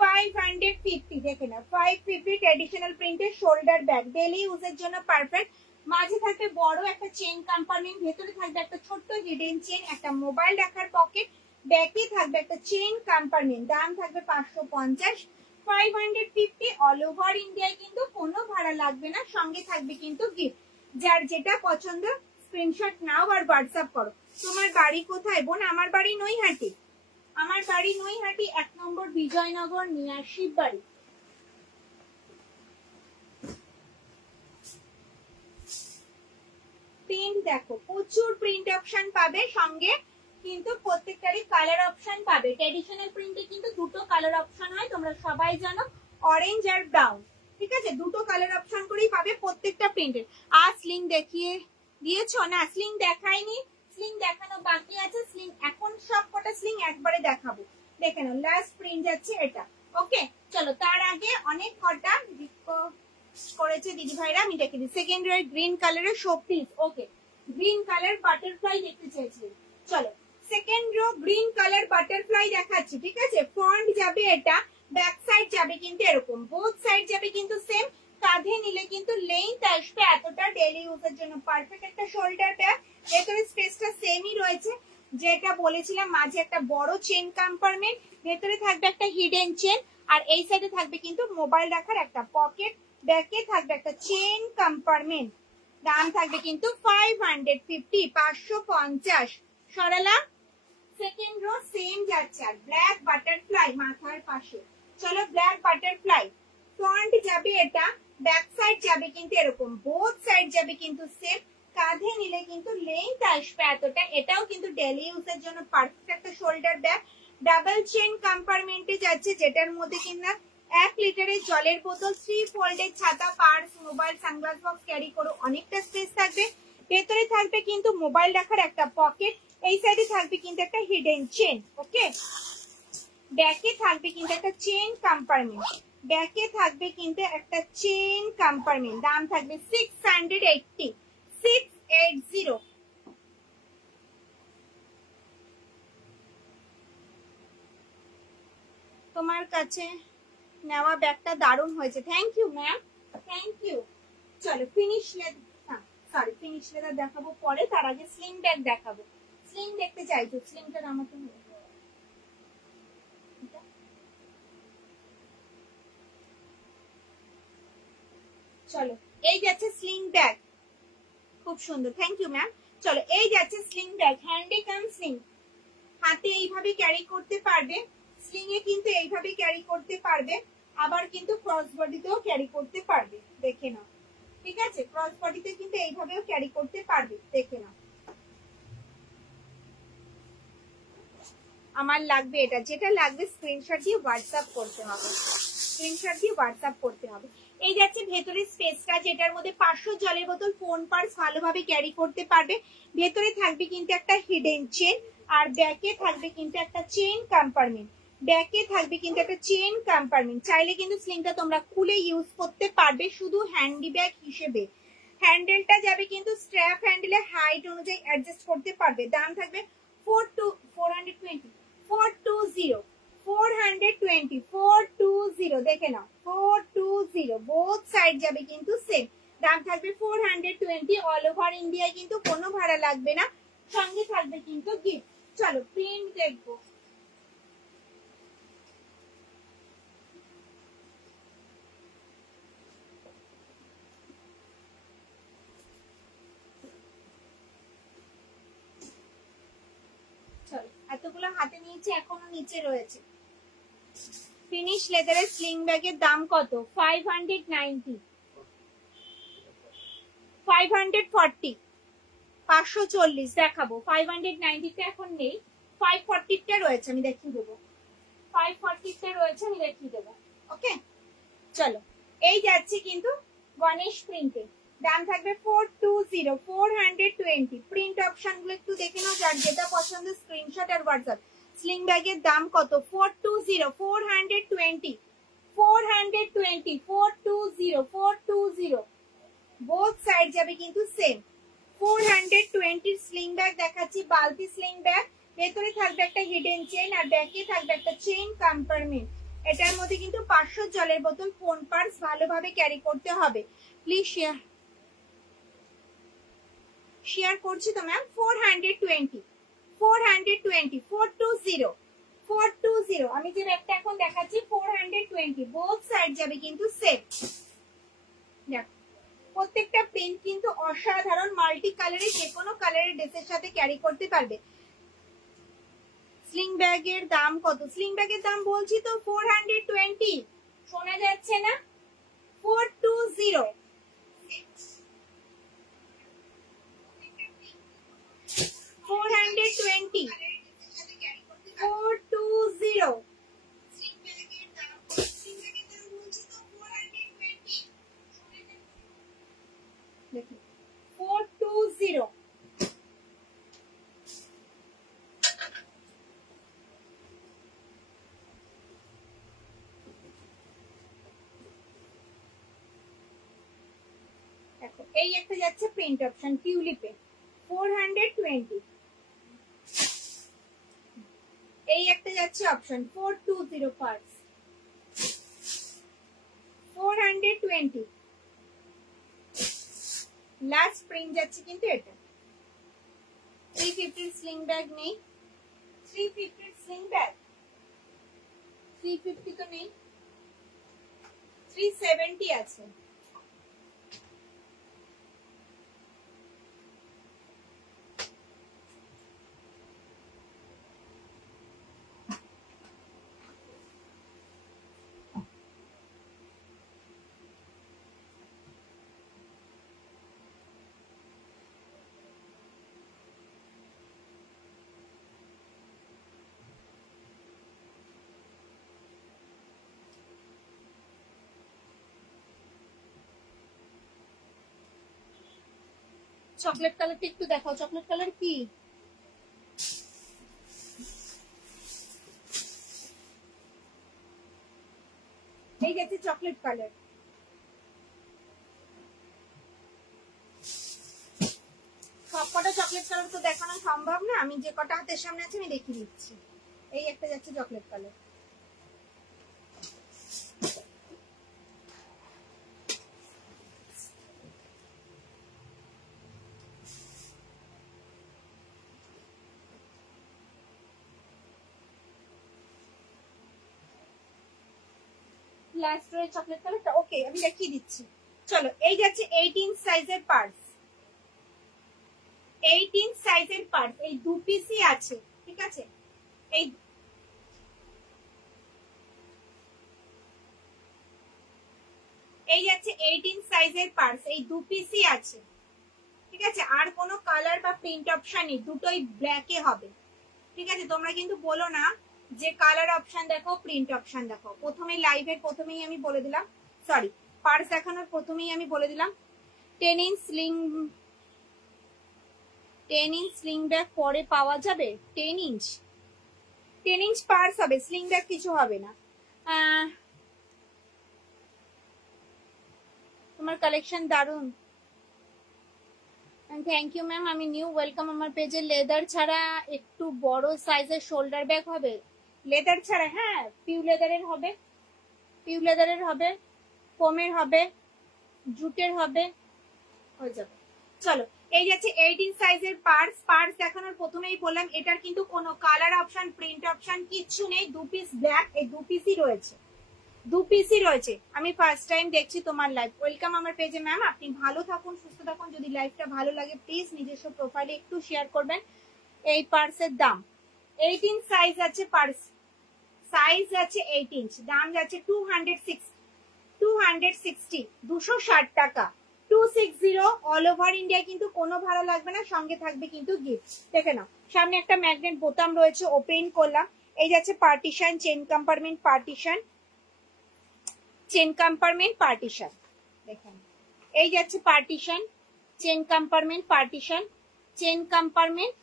550 দেখে নাও, 550 ট্র্যাডিশনাল প্রিন্টের শোল্ডার ব্যাগ, ডেলি ইউজের জন্য পারফেক্ট। মাঝে থাকবে বড় একটা চেন কম্পার্টমেন্ট, ভেতরে থাকবে একটা ছোট্ট হিডেন চেন, একটা মোবাইল রাখার পকেট, ব্যাকে থাকবে একটা চেইন কম্পার্টমেন্ট, দাম থাকবে 550, 550 অল ওভার ইন্ডিয়ায় কিন্তু কোনো ভাড়া লাগবে না, সঙ্গে থাকবে কিন্তু গিফট। যার যেটা পছন্দ স্ক্রিনশট নাও আর হোয়াটসঅ্যাপ করো। তোমার বাড়ি কোথায় বোন? আমার বাড়ি নৈহাটি, আমার বাড়ি নৈহাটি 1 নম্বর বিজয়নগর নিয়ার শিববাড়ি। প্রিন্ট দেখো, প্রচুর প্রিন্ট অপশন পাবে, সঙ্গে কিন্তু প্রত্যেকটারই কালার অপশন পাবে। ট্র্যাডিশনাল প্রিন্টে কিন্তু দুটো কালার অপশন হয়, তোমরা সবাই জানো, অরেঞ্জ আর ব্রাউন। ঠিক আছে, দুটো কালার অপশন করেই পাবে প্রত্যেকটা প্রিন্টের। আর স্লিং দেখিয়ে দিয়েছো না? স্লিং দেখাইনি, স্লিং দেখানো বাকি আছে। স্লিং এখন সব কটা স্লিং একবারে দেখাবো, দেখে নাও। লাস্ট প্রিন্ট যাচ্ছে এটা। ওকে, চলো তার আগে অনেক কটা করেছে দিদি ভাইরা, আমি দেখে দিই। সেকেন্ড রো গ্রিন কালারের শো পিস। ওকে, গ্রিন কালার বাটারফ্লাই দেখতে চাইছি। চলো second rho green colour butterfly দেখাচ্ছি। ঠিক আছে, ফ্রন্ট যাবে এটা, ব্যাক সাইড যাবে কিন্তু এরকম, বোথ সাইড যাবে কিন্তু সেম। কাঁধে নিলে কিন্তু লেন্থ আসবে এতটা, ডেইলি ইউজের জন্য পারফেক্ট একটা শোল্ডার ব্যাগ। ভেতরে স্পেসটা সেমই রয়েছে, যেটা বলেছিলাম মাঝে একটা বড় চেন কম্পার্টমেন্ট, ভেতরে থাকবে একটা হিডেন চেন, আর এই সাইডে থাকবে কিন্তু মোবাইল রাখার একটা পকেট, ব্যাকে থাকবে একটা চেন কম্পার্টমেন্ট। দাম থাকবে কিন্তু 550, 550। সরালা সেকেন্ড রো সেম যাচ্ছে। আর ব্ল্যাক বাটারফ্লাই মাথার পাশে, চলো ব্ল্যাক বাটারফ্লাই। ফ্রন্ট যাবে এটা, ব্যাক সাইড যাবে কিন্তু এরকম, বোথ সাইড যাবে কিন্তু সেম। কাঁধে নিলে কিন্তু লেন্থ আসবে এতটা, এটাও কিন্তু ডেইলি ইউজের জন্য পারফেক্ট একটা শোল্ডার ব্যাগ। ডাবল চেন কম্পার্টমেন্টে যাচ্ছে, যেটার মধ্যে কিনা 1 লিটারের জলের বোতল, 3 ফোল্ডের ছাতা, purse, mobile, sunglass box carry করো, অনেকটা স্পেস থাকবে। ভেতরে থাকবে কিন্তু মোবাইল রাখার একটা পকেট, এই সাইডে থাকবে কিন্তু একটা হিডেন চেন। ওকে, ব্যাকে থাকবে কিন্তু একটা চেন কম্পার্টমেন্ট, ব্যাকে থাকবে কিন্তু একটা চেন কম্পার্টমেন্ট। দাম থাকবে 680, 680। তোমার কাছে নেওয়া ব্যাগটা দারুণ হয়েছে, thank you ma'am, thank you. চলো finish leather, sorry finish leather দেখাবো পরে, তার আগে স্লিং ব্যাগ দেখাবো। স্লিং দেখতে চাইছো? স্লিংটা নামাতে হবে। চলো এই যাচ্ছে স্লিং ব্যাগ, খুব সুন্দর, থ্যাংক ইউ ম্যাম। চলো এই যাচ্ছে স্লিং ব্যাগ, হ্যান্ডে কাম স্লিং, হাতে এইভাবে ক্যারি করতে পারবে, স্লিং এ কিন্তু এইভাবে ক্যারি করতে পারবে, আবার কিন্তু ক্রস বডিতেও ক্যারি করতে পারবে, দেখে নাও। ঠিক আছে, ক্রস বডিতে কিন্তু এইভাবেও ক্যারি করতে পারবে, দেখে নাও। আমার লাগবে এটা, যেটা লাগবে স্ক্রিনশট দিয়ে হোয়াটসঅ্যাপ করতে হবে, স্ক্রিনশট দিয়ে হোয়াটসঅ্যাপ করতে হবে। এই যাচ্ছে ভেতরের স্পেসটা, যেটার মধ্যে 500 জলের বোতল, ফোন পার্স ভালোভাবে ক্যারি করতে পারবে। ভেতরে থাকবে কিন্তু একটা হিডেন চেন, আর ব্যাকে থাকবে কিন্তু একটা চেন কম্পার্টমেন্ট, ব্যাকে থাকবে কিন্তু একটা চেন কম্পার্টমেন্ট। চাইলে কিন্তু স্লিংটা তোমরা খুলে ইউজ করতে পারবে শুধু হ্যান্ডি ব্যাগ হিসেবে। হ্যান্ডেলটা যাবে কিন্তু স্ট্র্যাপ হ্যান্ডেলে, হাইট অনুযায়ী অ্যাডজাস্ট করতে পারবে। দাম থাকবে 420, 420 দেখে নাও, 420, বোথ সাইড যাবে কিন্তু সেম। দাম থাকবে 420, অল ওভার ইন্ডিয়ায় কিন্তু কোনো ভাড়া লাগবে না, সঙ্গে থাকবে কিন্তু গিফট। চলো প্রিন্ট দেখবো। চলো এতগুলো হাতে নিয়েছি, এখনো নিচে রয়েছে। ফিনিশ লেদারের স্লিং ব্যাগের দাম কত? 590, 540, 540 দেখাবো। 590 টা এখন নেই, 540 টা রয়েছে, আমি দেখিয়ে দেবো। 540 টা রয়েছে, আমি দেখিয়ে দেবো। ওকে চলো এই যাচ্ছে কিন্তু গণেশ প্রিন্টে, দাম থাকবে 420, 420। প্রিন্ট অপশন গুলো একটু দেখে নাও, যার যেটা পছন্দ স্ক্রিনশট আর হোয়াটসঅ্যাপ। স্লিং ব্যাগের দাম কত? 420, 420, 420, 420, 420, বোথ সাইড যাবে কিন্তু সেম। 420 স্লিং ব্যাগ দেখাচ্ছি, বালতি স্লিং ব্যাগ। ভেতরে থাকবে একটা হিডেন চেন, আর ব্যাকে থাকবে একটা চেন কম্পার্টমেন্ট। এটার মধ্যে কিন্তু 500 জলের বোতল, ফোন পার্স ভালোভাবে ক্যারি করতে হবে। প্লিজ শেয়ার করছি তো ম্যাম। 420, 420, 420, 420। আমি যে ব্যাগটা এখন দেখাচ্ছি 420, বোথ সাইড যাবে কিন্তু সেম। দেখো প্রত্যেকটা প্রিন্ট কিন্তু অসাধারণ, মাল্টি কালারে, যে কোনো কালারের ড্রেসের সাথে ক্যারি করতে পারবে। স্লিং ব্যাগের দাম কত? স্লিং ব্যাগের দাম বলছি তো 420, শোনা যাচ্ছে না? 420, 420, 420। দেখুন 420। দেখো এই একটা যাচ্ছে প্রিন্ট অপশন টিউলিপে, 420। এই একটা যাচ্ছে অপশন 420 পার্স, 420। লাস্ট প্রিন্ট যাচ্ছে কিন্তু এটা 350 স্লিং ব্যাগ নেই 350 স্লিং ব্যাগ 350 তো নেই 370 আছে চকলেট কালারটা একটু দেখাও চকলেট কালার কি এই গেছে চকলেট কালার সবকটা চকলেট কালার তো দেখানো সম্ভব না আমি যে কটা হাতের সামনে আছে আমি দেখিয়ে দিচ্ছি এই একটা যাচ্ছে চকলেট কালার লাস্ট রয়ে চকলেট কালারটা ওকে আমি দেখিয়ে দিচ্ছি চলো এই যাচ্ছে 18 সাইজের পার্স 18 সাইজের পার্স এই দু পিসই আছে ঠিক আছে এই এই যাচ্ছে 18 সাইজের পার্স এই দু পিসই আছে ঠিক আছে আর কোনো কালার বা প্রিন্ট অপশন নেই দুটোই ব্ল্যাকে হবে ঠিক আছে তোমরা কিন্তু বলো না যে কালার অপশন দেখো প্রিন্ট অপশন দেখো প্রথমে লাইভের প্রথমেই আমি বলে দিলাম সরি পার্স দেখানোর প্রথমেই আমি বলে দিলাম 10 ইঞ্চ স্লিং ব্যাগ পরে পাওয়া যাবে 10 ইঞ্চ পার্স হবে স্লিং ব্যাগ কিছু হবে না তোমার কালেকশন দারুন থ্যাংক ইউ ম্যাম আমি নিউ ওয়েলকাম আমার পেজে লেদার ছাড়া একটু বড় সাইজের শোল্ডার ব্যাগ হবে লেদার ছাড়া হ্যাঁ পিউ লেদারের হবে ফোমের হবে জুটের হবে হয়ে যাবে চলো এই যাচ্ছে 18 সাইজের পার্স দেখানোর প্রথমেই বললাম এটার কিন্তু কোনো কালার অপশন প্রিন্ট অপশন কিচ্ছু নেই দু পিস ব্ল্যাক এই দু পিসই রয়েছে আমি ফার্স্ট টাইম দেখছি তোমার লাইভ ওয়েলকাম আমার পেজে ম্যাম আপনি ভালো থাকুন সুস্থ থাকুন যদি লাইভটা ভালো লাগে প্লিজ নিজস্ব প্রোফাইলে একটু শেয়ার করবেন এই পার্সের দাম 18 সাইজ আছে পার্স সাইজ আছে 18 দাম যাচ্ছে 260 টাকা 260 অল ওভার ইন্ডিয়া কিন্তু কোনো ভাড়া লাগবে না সঙ্গে থাকবে কিন্তু গিফট দেখে নাও সামনে একটা ম্যাগনেট বোতাম রয়েছে ওপেন করলাম এই যাচ্ছে পার্টিশন চেন কম্পার্টমেন্ট পার্টিশন দেখেন এই যাচ্ছে পার্টিশন চেন কম্পার্টমেন্ট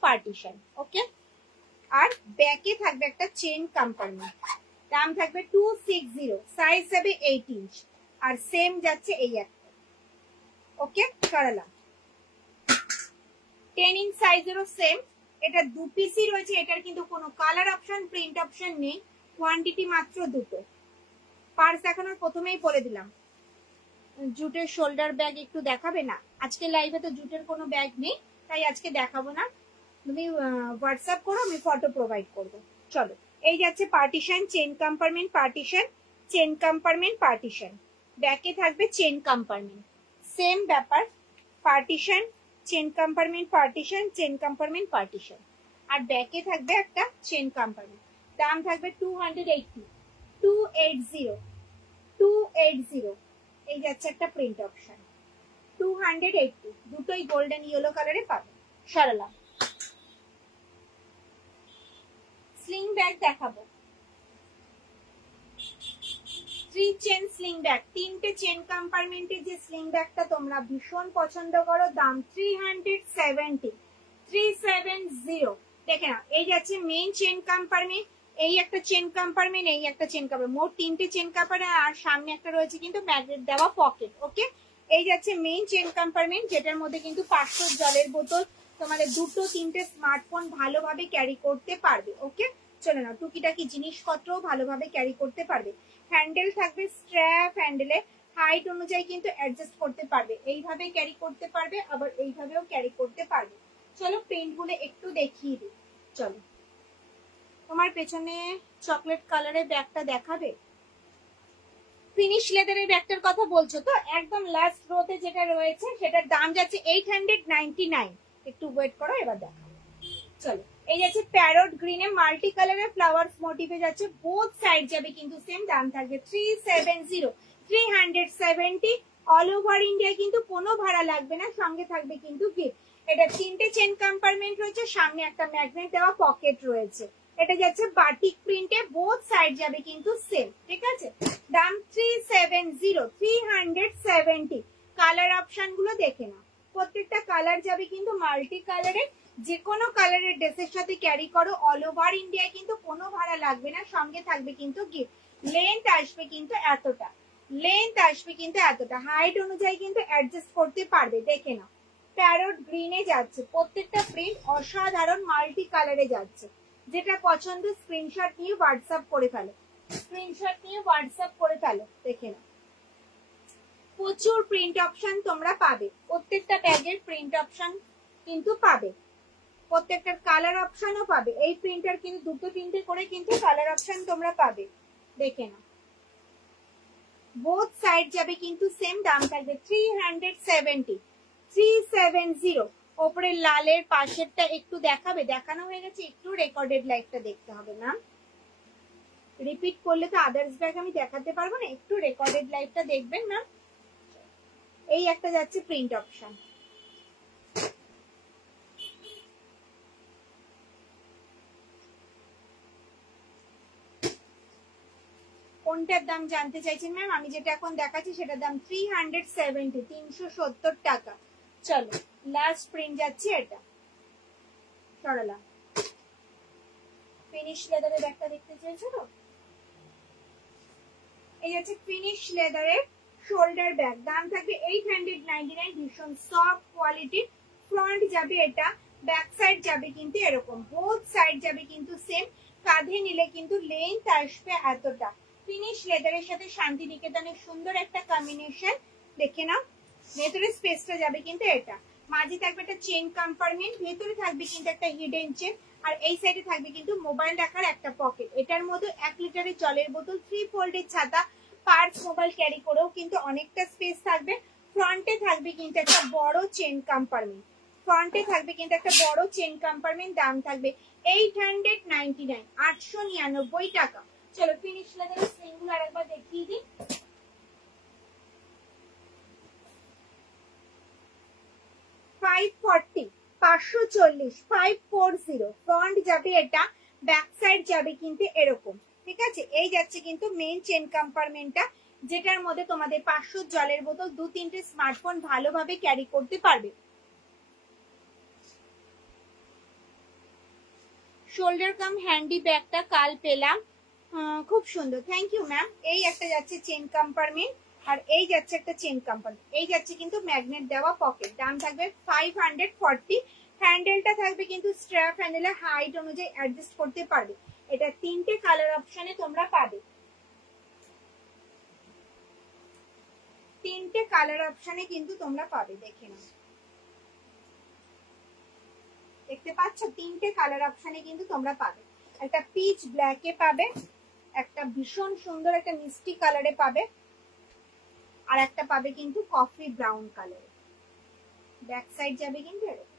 পার্টিশন ওকে আর ব্যাকে থাকবে একটা চেন কম্পার্টমেন্ট দাম থাকবে 260 সাইজ যাবে 8 ইঞ্চ আর সেম যাচ্ছে এই একটা ওকে করালাম 10 ইঞ্চ সাইজেরও সেম এটা দু পিসই রয়েছে এটার কিন্তু কোনো কালার অপশন প্রিন্ট অপশন নেই কোয়ান্টিটি মাত্র দুটো পার্স দেখানোর প্রথমেই বলে দিলাম জুটের শোল্ডার ব্যাগ একটু দেখাবে না আজকে লাইভে তো জুটের কোনো ব্যাগ নেই তাই আজকে দেখাবো না তুমি হোয়াটসঅ্যাপ করো আমি ফটো প্রোভাইড করবো চলো এই যাচ্ছে পার্টিশন চেন কম্পার্টমেন্ট পার্টিশন ব্যাকে থাকবে চেন কম্পার্টমেন্ট সেম ব্যাপার পার্টিশন চেন কম্পার্টমেন্ট পার্টিশন আর ব্যাকে থাকবে একটা চেন কম্পার্টমেন্ট দাম থাকবে 280 এই যাচ্ছে একটা প্রিন্ট অপশন 280 দুটোই গোল্ডেন ইয়েলো কালারে পাবে সরালাম স্লিং ব্যাগ দেখাবো 3 চেন স্লিং ব্যাগ তিনটে চেন কম্পার্টমেন্টের যে স্লিং ব্যাগটা তোমরা ভীষণ পছন্দ করো দাম 370 দেখে না এই যাচ্ছে মেইন চেন কম্পার্টমেন্ট এই একটা চেন কম্পার্টমেন্ট এই একটা চেন কম্পার্টমেন্ট মোট তিনটে চেন কম্পার্টমেন্ট আর সামনে একটা রয়েছে কিন্তু ম্যাগনেট দেওয়া পকেট ওকে এই যাচ্ছে মেইন চেন কম্পার্টমেন্ট যেটার মধ্যে কিন্তু 500 জলের বোতল তোমাদের দুটো তিনটে স্মার্টফোন ভালোভাবে ক্যারি করতে পারবে ওকে চলো না টুকিটাকি জিনিসপত্র ভালোভাবে ক্যারি করতে পারবে হ্যান্ডেল থাকবে স্ট্র্যাপ হ্যান্ডেলে হাইট অনুযায়ী কিন্তু অ্যাডজাস্ট করতে পারবে, এইভাবে ক্যারি করতে পারবে, আবার এইভাবেও ক্যারি করতে পারবে। চলো প্রিন্ট গুলো একটু দেখিয়ে দিই। চলো তোমার পেছনে চকলেট কালারের ব্যাগটা দেখাবে। ফিনিশ লেদারের ব্যাগটার কথা বলছো তো? একদম লাস্ট রোতে যেটা রয়েছে সেটার দাম যাচ্ছে 899। একটু ওয়েট করো, এবার দেখো। চলো এই যাচ্ছে প্যারট গ্রিনে মাল্টি কালারের ফ্লাওয়ার্স মোটিভে যাচ্ছে, বোথ সাইড যাবে কিন্তু সেম, দাম থাকবে 370 অল ওভার ইন্ডিয়া, কিন্তু কোনো ভাড়া লাগবে না, সঙ্গে থাকবে কিন্তু গিফট। এটা 3টে চেন কম্পার্টমেন্ট রয়েছে, সামনে একটা ম্যাগনেট দেওয়া পকেট রয়েছে। এটা যাচ্ছে বাটিক প্রিন্টে, বোথ সাইড যাবে কিন্তু সেম, ঠিক আছে। দাম 370। কালার অপশন গুলো দেখে নাও, প্রত্যেকটা কালার যাবে কিন্তু মাল্টি কালারের, যে কোনো কালারের ড্রেসের সাথে ক্যারি করো, অল ওভার ইন্ডিয়ায় কিন্তু কোনো ভাড়া লাগবে না, সঙ্গে থাকবে কিন্তু গিফট। লেন্থ আসবে কিন্তু এতটা, লেন্থ আসবে কিন্তু এতটা, হাইট অনুযায়ী কিন্তু অ্যাডজাস্ট করতে পারবে। দেখে নাও প্যারট গ্রিনে যাচ্ছে, প্রত্যেকটা প্রিন্ট অসাধারণ মাল্টি কালারে যাচ্ছে। যেটা পছন্দ স্ক্রিনশট নিয়ে হোয়াটসঅ্যাপ করে ফেলো, স্ক্রিনশট নিয়ে হোয়াটসঅ্যাপ করে ফেলো। দেখে নাও প্রচুর প্রিন্ট অপশন তোমরা পাবে, প্রত্যেকটা ব্যাগের প্রিন্ট অপশন কিন্তু পাবে, প্রত্যেকটার কালার অপশনও পাবে। এই প্রিন্টার কিন্তু দুটো তিনটে করে কিন্তু কালার অপশন তোমরা পাবে। দেখে নাও বোথ সাইড যাবে কিন্তু সেম, দাম থাকবে 370। ওপরে লালের পাশেরটা একটু দেখাবে, দেখানো হয়ে গেছে, একটু রেকর্ডেড লাইভটা দেখতে হবে ম্যাম, রিপিট করলে তো আদার্স ব্যাগ আমি দেখাতে পারবো না, একটু রেকর্ডেড লাইভটা দেখবেন ম্যাম। এই একটা যাচ্ছে প্রিন্ট অপশন, কোনটার দাম জানতে চাইছেন ম্যাম? আমি যেটা এখন দেখাচ্ছি সেটার দাম 370 টাকা। চলো লাস্ট প্রিন্ট যাচ্ছে, এটা সরালাম। ফিনিশ লেদারের একটা দেখতে চাইছো তো? এই হচ্ছে ফিনিশ লেদারের শোল্ডার ব্যাগ, দাম থাকবে 899। ভীষণ সফট কোয়ালিটি, ফ্রন্ট যাবে এটা, ব্যাক সাইড যাবে কিন্তু এরকম, বোথ সাইড যাবে কিন্তু সেম, কাঁধে নিলে কিন্তু লেন্থ আসবে এতটা। ফিনিশ লেদারের সাথে শান্তিনিকেতনের সুন্দর একটা কম্বিনেশন। দেখে নাও ভেতরে স্পেসটা যাবে কিন্তু এটা, মাঝে থাকবে একটা চেন কম্পার্টমেন্ট, ভেতরে থাকবে কিন্তু একটা হিডেন চেন, আর এই সাইডে থাকবে কিন্তু মোবাইল রাখার একটা পকেট। এটার মধ্যে 1 লিটারের জলের বোতল, 3 ফোল্ডের ছাতা, পার্স মোবাইল ক্যারি করেও কিন্তু অনেকটা স্পেস থাকবে। ফ্রন্টে থাকবে কিন্তু একটা বড় চেন কম্পার্টমেন্ট, ফ্রন্টে থাকবে কিন্তু একটা বড় চেন কম্পার্টমেন্ট, দাম থাকবে 899 টাকা। চলো ফিনিশ লেদারের স্লিংগুলো আরেকবার দেখিয়ে দিই। 540 540 ফ্রন্ট যাবে এটা, ব্যাক সাইড যাবে কিন্তু এরকম, ঠিক আছে। এই যাচ্ছে কিন্তু মেইন চেন কম্পার্টমেন্টটা, যেটার মধ্যে তোমাদের 500 জলের বোতল, 2-3টে স্মার্টফোন ভালোভাবে ক্যারি করতে পারবে। শোল্ডার কাম হ্যান্ডি ব্যাগটা কাল পেলাম, খুব সুন্দর, থ্যাংক ইউ ম্যাম। এই একটা যাচ্ছে চেন কম্পার্টমেন্ট, আর এই যাচ্ছে একটা চেন কম্পার্টমেন্ট, এই যাচ্ছে কিন্তু ম্যাগনেট দেওয়া পকেট, দাম থাকবে 540। হ্যান্ডেলটা থাকবে কিন্তু স্ট্র্যাপ হ্যান্ডেলের, হাইট অনুযায়ী অ্যাডজাস্ট করতে পারবে। এটা 3টে কালার অপশনে তোমরা পাবে, 3টে কালার অপশনে কিন্তু তোমরা পাবে। দেখে নাও, দেখতে পাচ্ছ 3টে কালার অপশনে কিন্তু তোমরা পাবে। একটা পিচ ব্ল্যাকে পাবে, একটা ভীষণ সুন্দর একটা মিষ্টি কালারে পাবে, আর একটা পাবে কিন্তু কফি ব্রাউন কালারে। ব্যাক সাইড যাবে কিন্তু এরকম।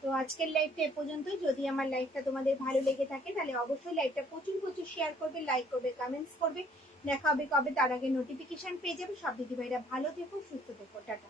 তো আজকের লাইভটা এ পর্যন্ত। যদি আমার লাইভটা তোমাদের ভালো লেগে থাকে তাহলে অবশ্যই লাইভটা প্রচুর প্রচুর শেয়ার করবে, লাইক করবে, কমেন্টস করবে। দেখা হবে কবে, তার আগে নোটিফিকেশন পেয়ে যাবে। সব দিদি ভাইরা ভালো থেকো, সুস্থ থেকো, টাটা।